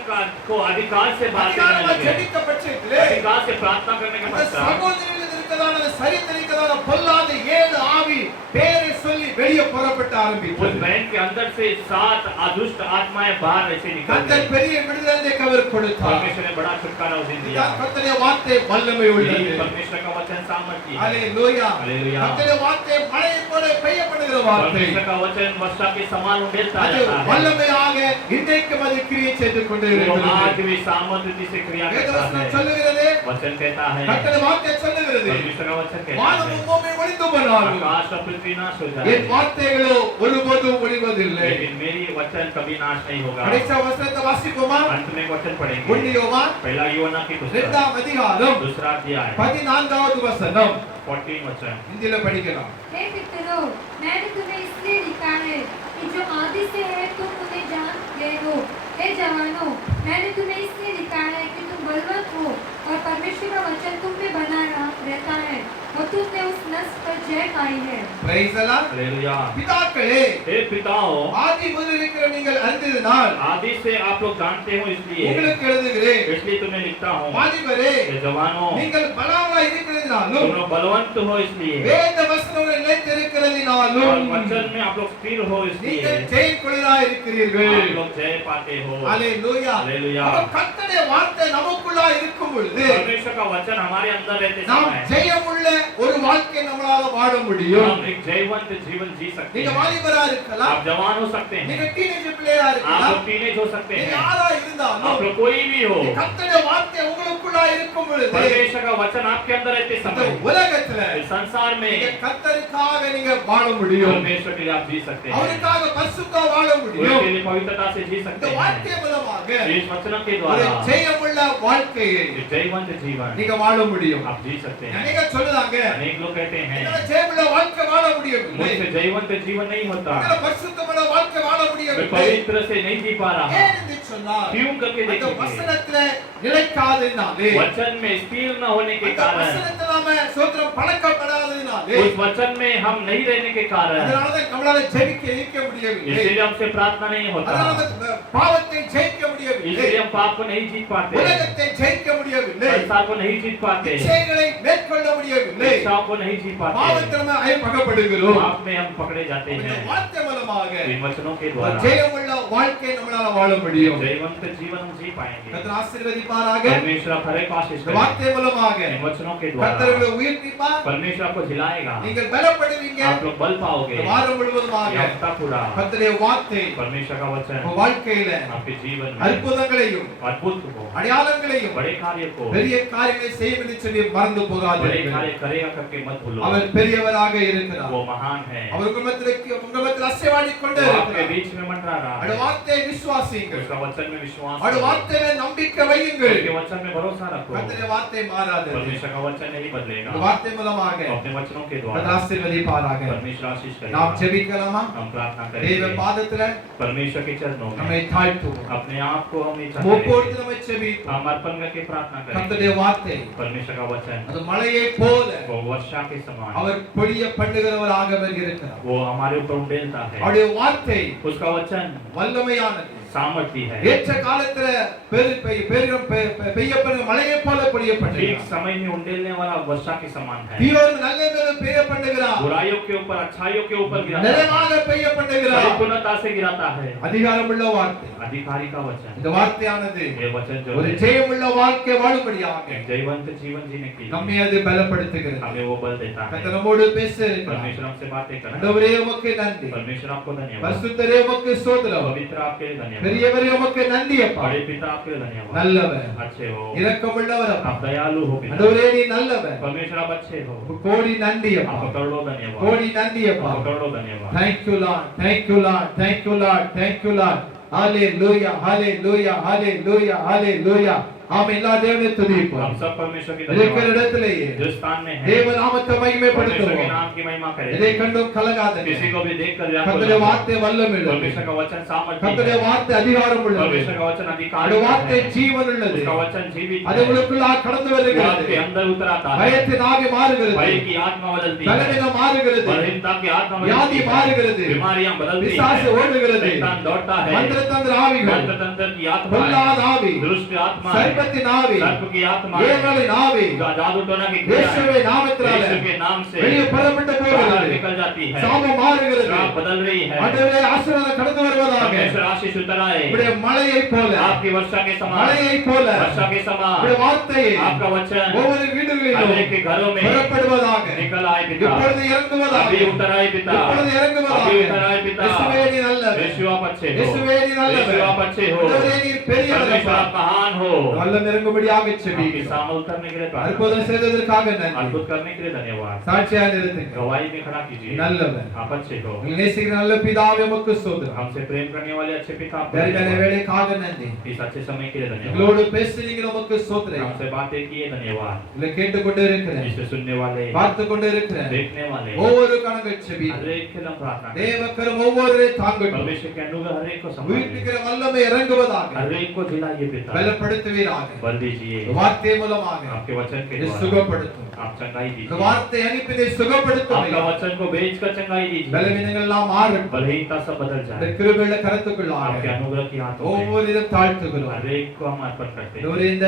को अधिकार से बातें करने அதிகாரமான लगे। ஜெபித்த பட்சத்திலே अधिकार से प्रार्थना करने के அந்த पश्चात சகோதரிகளில் இருக்கிறதான சரித்திரிக்கிறதான பொல்லாத 7 ஆவி பேரை சொல்லி வெளியே புறப்பட்ட उस ஆரம்பித்தது. बहन के अंदर से 7 अदुष्ट आत्माएं बाहर ऐसे निकल கர்த்தர் गई। பெரிய விடுதலை கவர் கொடுத்தார். परमेश्वर ने बड़ा छुटकारा उसे दिया। கர்த்தருடைய வார்த்தை வல்லமை உள்ளது. यही परमेश्वर का वचन सामर्थ्य है। ஹalleluya. हालेलुया। கர்த்தருடைய வார்த்தை மழையை போல பெய்யப்படுகிற வார்த்தை. परमेश्वर का वचन वर्षा के समान उड़ता அது जाता है। வல்லமையாக இன்றைக்கும் அது கிரியை செய்து கொண்டே वो இருக்கிறது. आज भी सामर्थ्य से क्रिया करता வேதவசனம் है। சொல்லுகிறது, वचन कहता है, கர்த்தருடைய வார்த்தை சொல்லுகிறது, परमेश्वर का वचन कहता है, வானமும் பூமியும் ஒழிந்து போனாலும் आकाश और पृथ्वी नाश हो என் जाए, வார்த்தைகளோ ஒருபோதும் ஒழிவதில்லை. लेकिन मेरी वचन कभी नाश नहीं होगा। கடைசி வசனத்தை வாசிப்போமா? अंत में वचन पढ़ेंगे। 1 யோவான் पहला योना की पुस्तक 2ஆம் அதிகாரம் दूसरा अध्याय 14வது வசனம் 14 वचन। हिंदी में படிக்கலாம். हे मित्रों, मैंने तुम्हें इसलिए लिखा है कि जो आदि से है तुम उन्हें जान गए हो। हे जवानों, मैंने तुम्हें इसलिए लिखा है कि तुम बलवंत हो और परमेश्वर का वचन तुम में बना रहता है और तुमने उस नष्ट पर जय पाई है। Praise the Lord. हालेलुया। பிதாக்களே, हे पिताओं, ஆதி முதல் இருக்கிற நீங்கள் அறிந்ததினால் आदि से आप लोग जानते हो, इसलिए உங்களுக்கு எழுதுகிறேன். इसलिए तुम्हें लिखता हूँ। வாலிபரே, हे जवानों, நீங்கள் பலவானாய் இருக்கிறதினாலும் तुम लोग बलवंत हो इसलिए, வேத வசனங்கள் நிலைத்திருக்கிறதினாலும் और वचन में आप लोग स्थिर हो इसलिए நீங்கள் ஜெயக்குள்ளாய் இருக்கிறீர்கள். आप लोग जय पाते हो। ஹalleluya. हालेलुया। அப்ப கர்த்தருடைய வார்த்தை நமக்குள்ளாய் இருக்கும் பொழுது परमेश्वर का वचन हमारे अंदर रहते நாம் समय ஜெயமுள்ள ஒரு வாழ்க்கை நம்மளால வாழ முடியும். हम एक जयवंत जीवन जी सकते நீங்க हैं। வாலிபரா இருக்கலாம், आप जवान हो सकते நீங்க हैं, டீனேஜ் பிள்ளையா आप இருக்கலாம், लोग टीनेज हो सकते நீங்க हैं, யாரா आप இருந்தாலும் लोग कोई भी हो, கர்த்தருடைய வார்த்தை உங்களுக்குள்ளாய் இருக்கும் பொழுது परमेश्वर का वचन आपके अंदर रहते இந்த समय உலகத்துல इस संसार நீங்க में கர்த்தருக்காக நீங்க வாழ முடியும். परमेश्वर के लिए आप जी सकते हैं, அவருக்காக பரிசுத்தமா வாழ முடியும். उसके लिए पवित्रता से जी இந்த सकते हैं। வார்த்தை மூலமாக इस वचनों के ஒரு द्वारा ஜெயமுள்ள வாழ்க்கையை ये जयवंत जीवन நீங்க வாழ முடியும். आप जी सकते हैं। அநேக சொல்லுறாங்க, अनेक लोग कहते என்னால हैं ஜெயமுள்ள வாழ்க்கை வாழ முடியவில்லை, मुझसे जयवंत जीवन नहीं होता, என்னால பரிசுத்தமான வாழ்க்கை வாழ मैं முடியவில்லை. पवित्र से नहीं जी पा रहा। ஏன் என்று சொன்னார், क्यों करके அந்த देखिए, வசனத்துல நிலைக்காததினாலே, वचन में स्थिर न होने के அந்த कारण, வசனத்துல நாம சோத்திரம் பழக்கப்படாததினாலே, उस वचन में हम नहीं रहने के कारण, அதனாலதான் நம்மளால ஜெபிக்க இருக்க முடியவில்லை, इसलिए हमसे प्रार्थना नहीं होता, அதனால பாவத்தை ஜெயிக்க முடியவில்லை, इसलिए हम पाप को नहीं जीत पाते, உலகத்தை ஜெயிக்க முடியவில்லை, संसार को नहीं जीत पाते, இச்சைகளை மேற்கொள்ள முடியவில்லை, इच्छाओं को नहीं जीत पाते, பாவத்தில் நம்ம அகப்படுகிறோம். पाप में हम पकड़े जाते இந்த हैं। வார்த்தை மூலமாக इन वचनों के ஒரு द्वारा ஜெயமுள்ள வாழ்க்கை நம்மளால வாழ முடியும். जयवंत जीवन हम जी पाएंगे। கர்த்தர் ஆசீர்வதிப்பாராக. परमेश्वर आप हर एक आशीष இந்த करें। வார்த்தை மூலமாக इन वचनों के கர்த்தர் द्वारा உங்களை உயிர்ப்பிப்பார், परमेश्वर आपको झिलाएगा, நீங்கள் பலப்படுவீங்க. आप लोग बल पाओगे। இந்த வாரம் முழுவதுமாக ये हफ्ता पूरा கர்த்தருடைய வார்த்தை परमेश्वर का वचन உங்க வாழ்க்கையில आपके जीवन में அற்புதங்களையும் अद्भुत को, அடையாளங்களையும் बड़े कार्य को, பெரிய காரியங்களை செய்யும் என்று சொல்லி மறந்து बड़े போகாதீர்கள். कार्य करेगा करके मत भूलो। அவர் பெரியவராக இருக்கிறார். वो महान है, அவர் உங்கள் மத்தியில் அசைவாடி கொண்டு वो आपके இருக்கிறார். बीच में मंडरा रहा அவருடைய है। வார்த்தையை விசுவாசியுங்கள், उसका वचन में विश्वास அவருடைய करो, வார்த்தையில நம்பிக்கை வையுங்கள். उसके वचन में भरोसा रखो। கர்த்தருடைய வார்த்தை மாறாது. परमेश्वर का वचन नहीं बदलेगा। இந்த வார்த்தை மூலமாக अपने वचनों के கர்த்தர் द्वारा ஆசீர்வதிப்பாராக. परमेश्वर आशीष நாம் करेगा। ஜெபிக்கலாமா? हम प्रार्थना தேவ करेंगे, பாதத்துல परमेश्वर के चरणों நம்மை में தாழ்த்துவோம். अपने आप को हम ஒப்போடு நம்ம ஜெபிப்போம். हम अर्पण करके प्रार्थना करेंगे। கர்த்தருடைய வார்த்தை परमेश्वर का वचन அது மழையை போல वो वर्षा के समान, அவர் பொழிய பண்ணுகிறவராக அவர் இருக்கிறார். वो हमारे ऊपर उंडेलता है। அவருடைய வார்த்தை उसका वचन வல்லமையானது, सामर्थ्य है। ஏற்ற காலத்துல பெய்யப்படுகிற மழையை போல ठीक பொழியப்படுகிறார். समय में उंडेलने वाला वर्षा के समान है। தீயோர் நல்ல மேல பெய்யப்படுகிறார். बुराइयों के ऊपर अच्छाइयों के ऊपर गिराता है, நிறைவாக பெய்யப்படுகிறார். परिपूर्णता से गिराता है। அதிகாரமுள்ள வார்த்தை. अधिकारी का वचन, இந்த வார்த்தையானது ये वचन जो ஒரு है, ஜெயமுள்ள வாழ்க்கை வாழும்படியாக एक जयवंत जीवन जीने के लिए நம்மை அது பலப்படுத்துகிறது. हमें वो बल देता है। கர்த்தர் நம்மோடு பேசுகிறார். परमेश्वर हमसे बातें कर रहा है। ஆண்டவரே உமக்கு நன்றி. परमेश्वर आपको धन्यवाद, பரிசுத்தரே உமக்கு ஸ்தோத்திரம். पवित्र आपके लिए धन्यवाद, பெரியவரே உமக்கு நன்றி அப்பா. बड़े पिता आपके लिए धन्यवाद, நல்லவர், अच्छे हो, இரக்கமுள்ளவர் அப்பா. आप दयालु हो पिता, ஆண்டவரே நீ நல்லவர். परमेश्वर आप अच्छे हो, கோடி நன்றி அப்பா. आपको करोड़ों धन्यवाद, கோடி நன்றி அப்பா. आपको करोड़ों धन्यवाद। Thank you Lord. Thank you Lord. Thank you Lord. Thank you Lord. Hallelujah. Hallelujah. Hallelujah. Hallelujah. हम எல்லா தேவனை துதிப்போம். हम सब परमेश्वर की இருக்கிற धन्यवाद, இடத்திலேயே जो स्थान में है தேவ நாமத்தை परमेश्वर के மகிமைப்படுத்துவோம். नाम की महिमा இதை करें। கண்டும் கலங்காதே. किसी को भी देखकर व्याकुल கர்த்தருடைய न हो। வார்த்தை வல்லமையுள்ளது. परमेश्वर का वचन सामर्थ्य கர்த்தருடைய है, வார்த்தை அதிகாரம் உள்ளது. परमेश्वर का वचन अधिकार அந்த வார்த்தை है, ஜீவன் உள்ளது. उसका वचन जीवित அது है, உங்களுக்குள்ளாக கடந்து वो வருகிறது. आपके अंदर उतर आता है। பயத்தின் ஆவி மாறுகிறது. भय की आत्मा बदलती है, பலவீனம் மாறுகிறது. बलहीनता की आत्मा व्याधि बदलती மாறுகிறது. है, बीमारियां बदलती பிசாசு है, ஓடுகிறது. शैतान दौड़ता है, மந்திரதந்திர ஆவிகள், मंत्र तंत्र की आत्मा பொல்லாத है, ஆவி, दुष्ट आत्मा है, சர்ப்பத்தின் ஆவி, सर्प की आत्मा है, ஏவலின் ஆவி जादू टोना की क्रिया है, இயேசுவின் நாமத்தினாலே यीशु के नाम से வெளியே புறப்பட்டு बाहर போகிறது. निकल जाती है, சாபம் மாறுகிறது. श्राप बदल रही है, ஆண்டவரே ஆசீர்வாதம் கடந்து வருவதாக. परमेश्वर आशीष उतर आए, உம்முடைய மழையை போல, आपकी वर्षा के समान, மழையை போல वर्षा के समान உம்முடைய வார்த்தையை आपका वचन ஒவ்வொரு வீடுகளிலும் हर एक के घरों में புறப்படுவதாக. निकल आए पिता, இப்பொழுது இறங்குவதாக. अभी उतर आए पिता, இப்பொழுது இறங்குவதாக. अभी उतर आए पिता, இயேசுவே நீ நல்லவர். यीशु आप अच्छे हो, இயேசுவே நீ நல்லவர். यीशु आप अच्छे हो, ஆண்டவரே நீர் பெரியவர் परमेश्वर அப்பா. आप महान हो, வல்லம் இறங்கும்படியாக आपकी செபிக்கிறோம். सामल करने के लिए प्रार्थना, அற்புதம் செய்ததற்காக நன்றி. अद्भुत करने के लिए धन्यवाद, சாட்சியாக நிறுத்துங்க. गवाही में खड़ा कीजिए, நல்லவர். आप अच्छे हो, உங்களை நேசிக்கிற நல்ல பிதாவே உமக்கு ஸ்தோத்திரம். हमसे प्रेम करने वाले अच्छे पिता आपको தரிகால धन्यवाद, வேளைக்காக நன்றி. इस अच्छे समय के लिए धन्यवाद, எங்களோடு பேசுறீங்க உமக்கு ஸ்தோத்திரம். हमसे बातें किए धन्यवाद, உங்களை கேட்டுக்கொண்டு இருக்கிறேன். जिसे सुनने वाले, பார்த்து கொண்டு இருக்கிறேன். देखने वाले, ஒவ்வொரு கணங்கள் செபி. हर एक के लिए प्रार्थना करें। தேவக்கரம் ஒவ்வொருவரை தாங்கட்டும். परमेश्वर के अनुग्रह हर एक को संभालिए, உயிர்ப்பிக்கிற வல்லமை இறங்குவதாக. हर एक को दिलाइए पिता, பலப்படுத்துவீராக. बल दीजिए, வார்த்தை மூலமாக आपके वचन के இதை द्वारा சுகப்படுத்தும். आप चंगाई இந்த दीजिए, வார்த்தை அனுப்பி இதை சுகப்படுத்தும். आपका वचन को भेजकर चंगाई दीजिए, பலவீனங்கள் எல்லாம் மாறட்டும். बलहीनता सब बदल இந்த जाए, கிருபையுள்ள கரத்துக்குள்ளாக आपके अनुग्रह की हाथों में ஒவ்வொரு இடம் தாழ்த்துகிறோம். हर एक को हम अर्पण करते हैं। ஒரு இந்த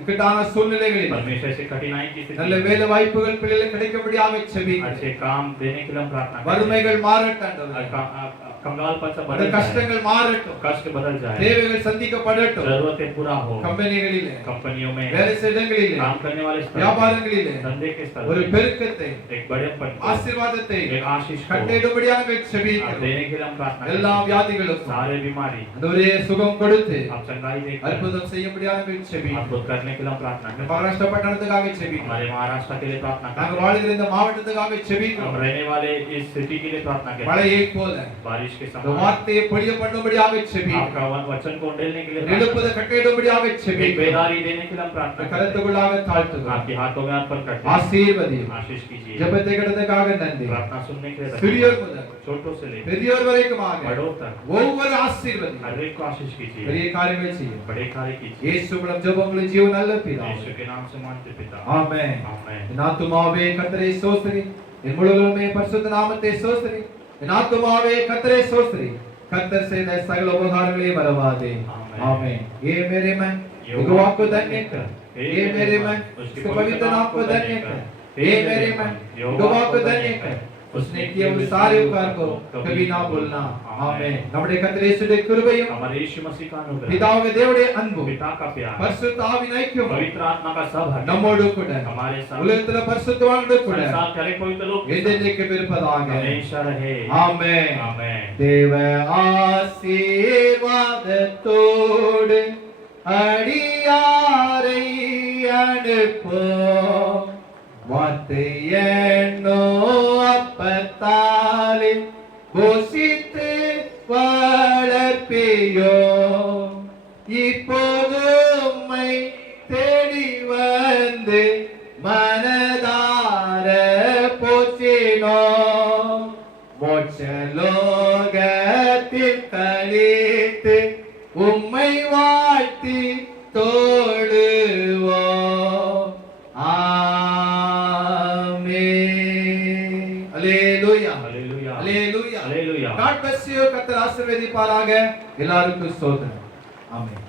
இக்கட்டான சூழ்நிலைகளில் परमेश्वर से कठिनाई की स्थिति நல்ல में வேலை வாய்ப்புகள் பிள்ளைகளுக்கு கிடைக்கும்படியாக செபிக்கிறேன். अच्छे काम देने के लिए हम प्रार्थना करते हैं। வறுமைகள் மாறட்டும். कंगालपन सब அந்த बदल जाए, கஷ்டங்கள் மாறட்டும். कष्ट बदल जाए, தேவைகள் சந்திக்கப்படட்டும். जरूरतें पूरा हो, கம்பெனிகளிலே, कंपनियों में வேலை செய்யும் இடங்களிலே, काम करने वाले स्तर, வியாபாரங்களிலே धंधे के स्तर ஒரு पर பெருக்கத்தை, एक बड़ेपन को, ஆசீர்வாதத்தை एक आशीष को கட்டிடும்படியாக आप செபிக்கிறோம். देने के लिए हम प्रार्थना करते எல்லா हैं। வியாதிகளுக்கும் सारे बीमारी ஆண்டவரே சுகம் கொடுத்து आप चंगाई देकर அற்புதம் செய்யும்படியாக செபிக்கிறோம். अद्भुत करने के लिए हम प्रार्थना करते हैं। மகாராஷ்டிரா பட்டணத்துக்காக செபிக்கிறோம். हमारे महाराष्ट्र के लिए प्रार्थना करते நாங்கள் हैं। வாழ்கிற இந்த மாவட்டத்துக்காக हम செபிக்கிறோம். रहने वाले इस सिटी के लिए प्रार्थना करते हैं। மழையை போல बारिश के இந்த समय வார்த்தையை பொழிய பண்ணும்படியாக செபிக்கிறோம். आपका वचन को उंडेलने के लिए प्रार्थना எழுப்புத கட்டிடும்படியாக करते हैं। एक செபிக்கிறோம். बेदारी देने के लिए हम प्रार्थना करते हैं। கரத்துக்குள்ளாக தாழ்த்துகிறோம். आपके हाथों में अर्पण करते हैं। ஆசீர்வதியும். आशीष कीजिए। ஜெபத்தை கேட்டதற்காக நன்றி. प्रार्थना सुनने के लिए சிறியோர் धन्यवाद। முதல் छोटों से लेकर பெரியோர் வரைக்குமாக बड़ों तक ஒவ்வொரு ஆசீர்வதியும். हर एक को आशीष कीजिए। பெரிய காரியங்கள் செய்யும். बड़े कार्य कीजिए। இயேசு மூலம் ஜெபங்களை ஜீவ நல்ல பிதாவே. यीशु के नाम से मानते पिता। ஆமென். आमेन। என் ஆத்துமாவே கர்த்தரை ஸ்தோத்திரி. என் முழுவதுமே பரிசுத்த நாமத்தை ஸ்தோத்திரி. என் ஆத்துமாவே கர்த்தரை ஸ்தோத்திரி. கர்த்தர் செய்த சகல உபகாரங்களையும் மறவாதே. आमीन। ये मेरे मन यहोवा को धन्य कर। ये मेरे मन उसके पवित्र नाम को धन्य कर। ये मेरे मन यहोवा को धन्य कर। उसने किए हुए सारे उपकार को कभी ना भूलना। आमीन। நம்முடைய கர்த்தர் இயேசுவின் கிருபையும் हमारे यीशु मसीह का अनुग्रह, பிதாவாகிய தேவனுடைய அன்பும் पिता का प्यार, பரிசுத்த ஆவியின் ஐக்கியமும் पवित्र आत्मा का सहभागिता நம்மோடு கூட हमारे साथ உலகத்துல பரிசுத்தவான்களோடு கூட संसार के हर पवित्र लोग के साथ என்றென்றைக்கும் இருப்பதாக. हमेशा रहे। ஆமென். आमेन। தேவ ஆசீர்வாதத்தோடு அடியாரை அனுப்போம். வார்த்தை என்னோ அப்பத்தாலே போஷித்து வளர்ப்பியோ. இப்போது உம்மை தேடி வந்து மனதார போற்றினோ. மோட்சலோகத்தில் கழித்து உம்மை வாழ்த்தி தோழுவோம். ஆமென். அல்லேலூயா. हालेलुया। அல்லேலூயா. हालेलुया। God bless you. கர்த்தர் ஆசீர்வதிப்பாராக. எல்லாருக்கும் ஸ்தோத்திரம். ஆமென்.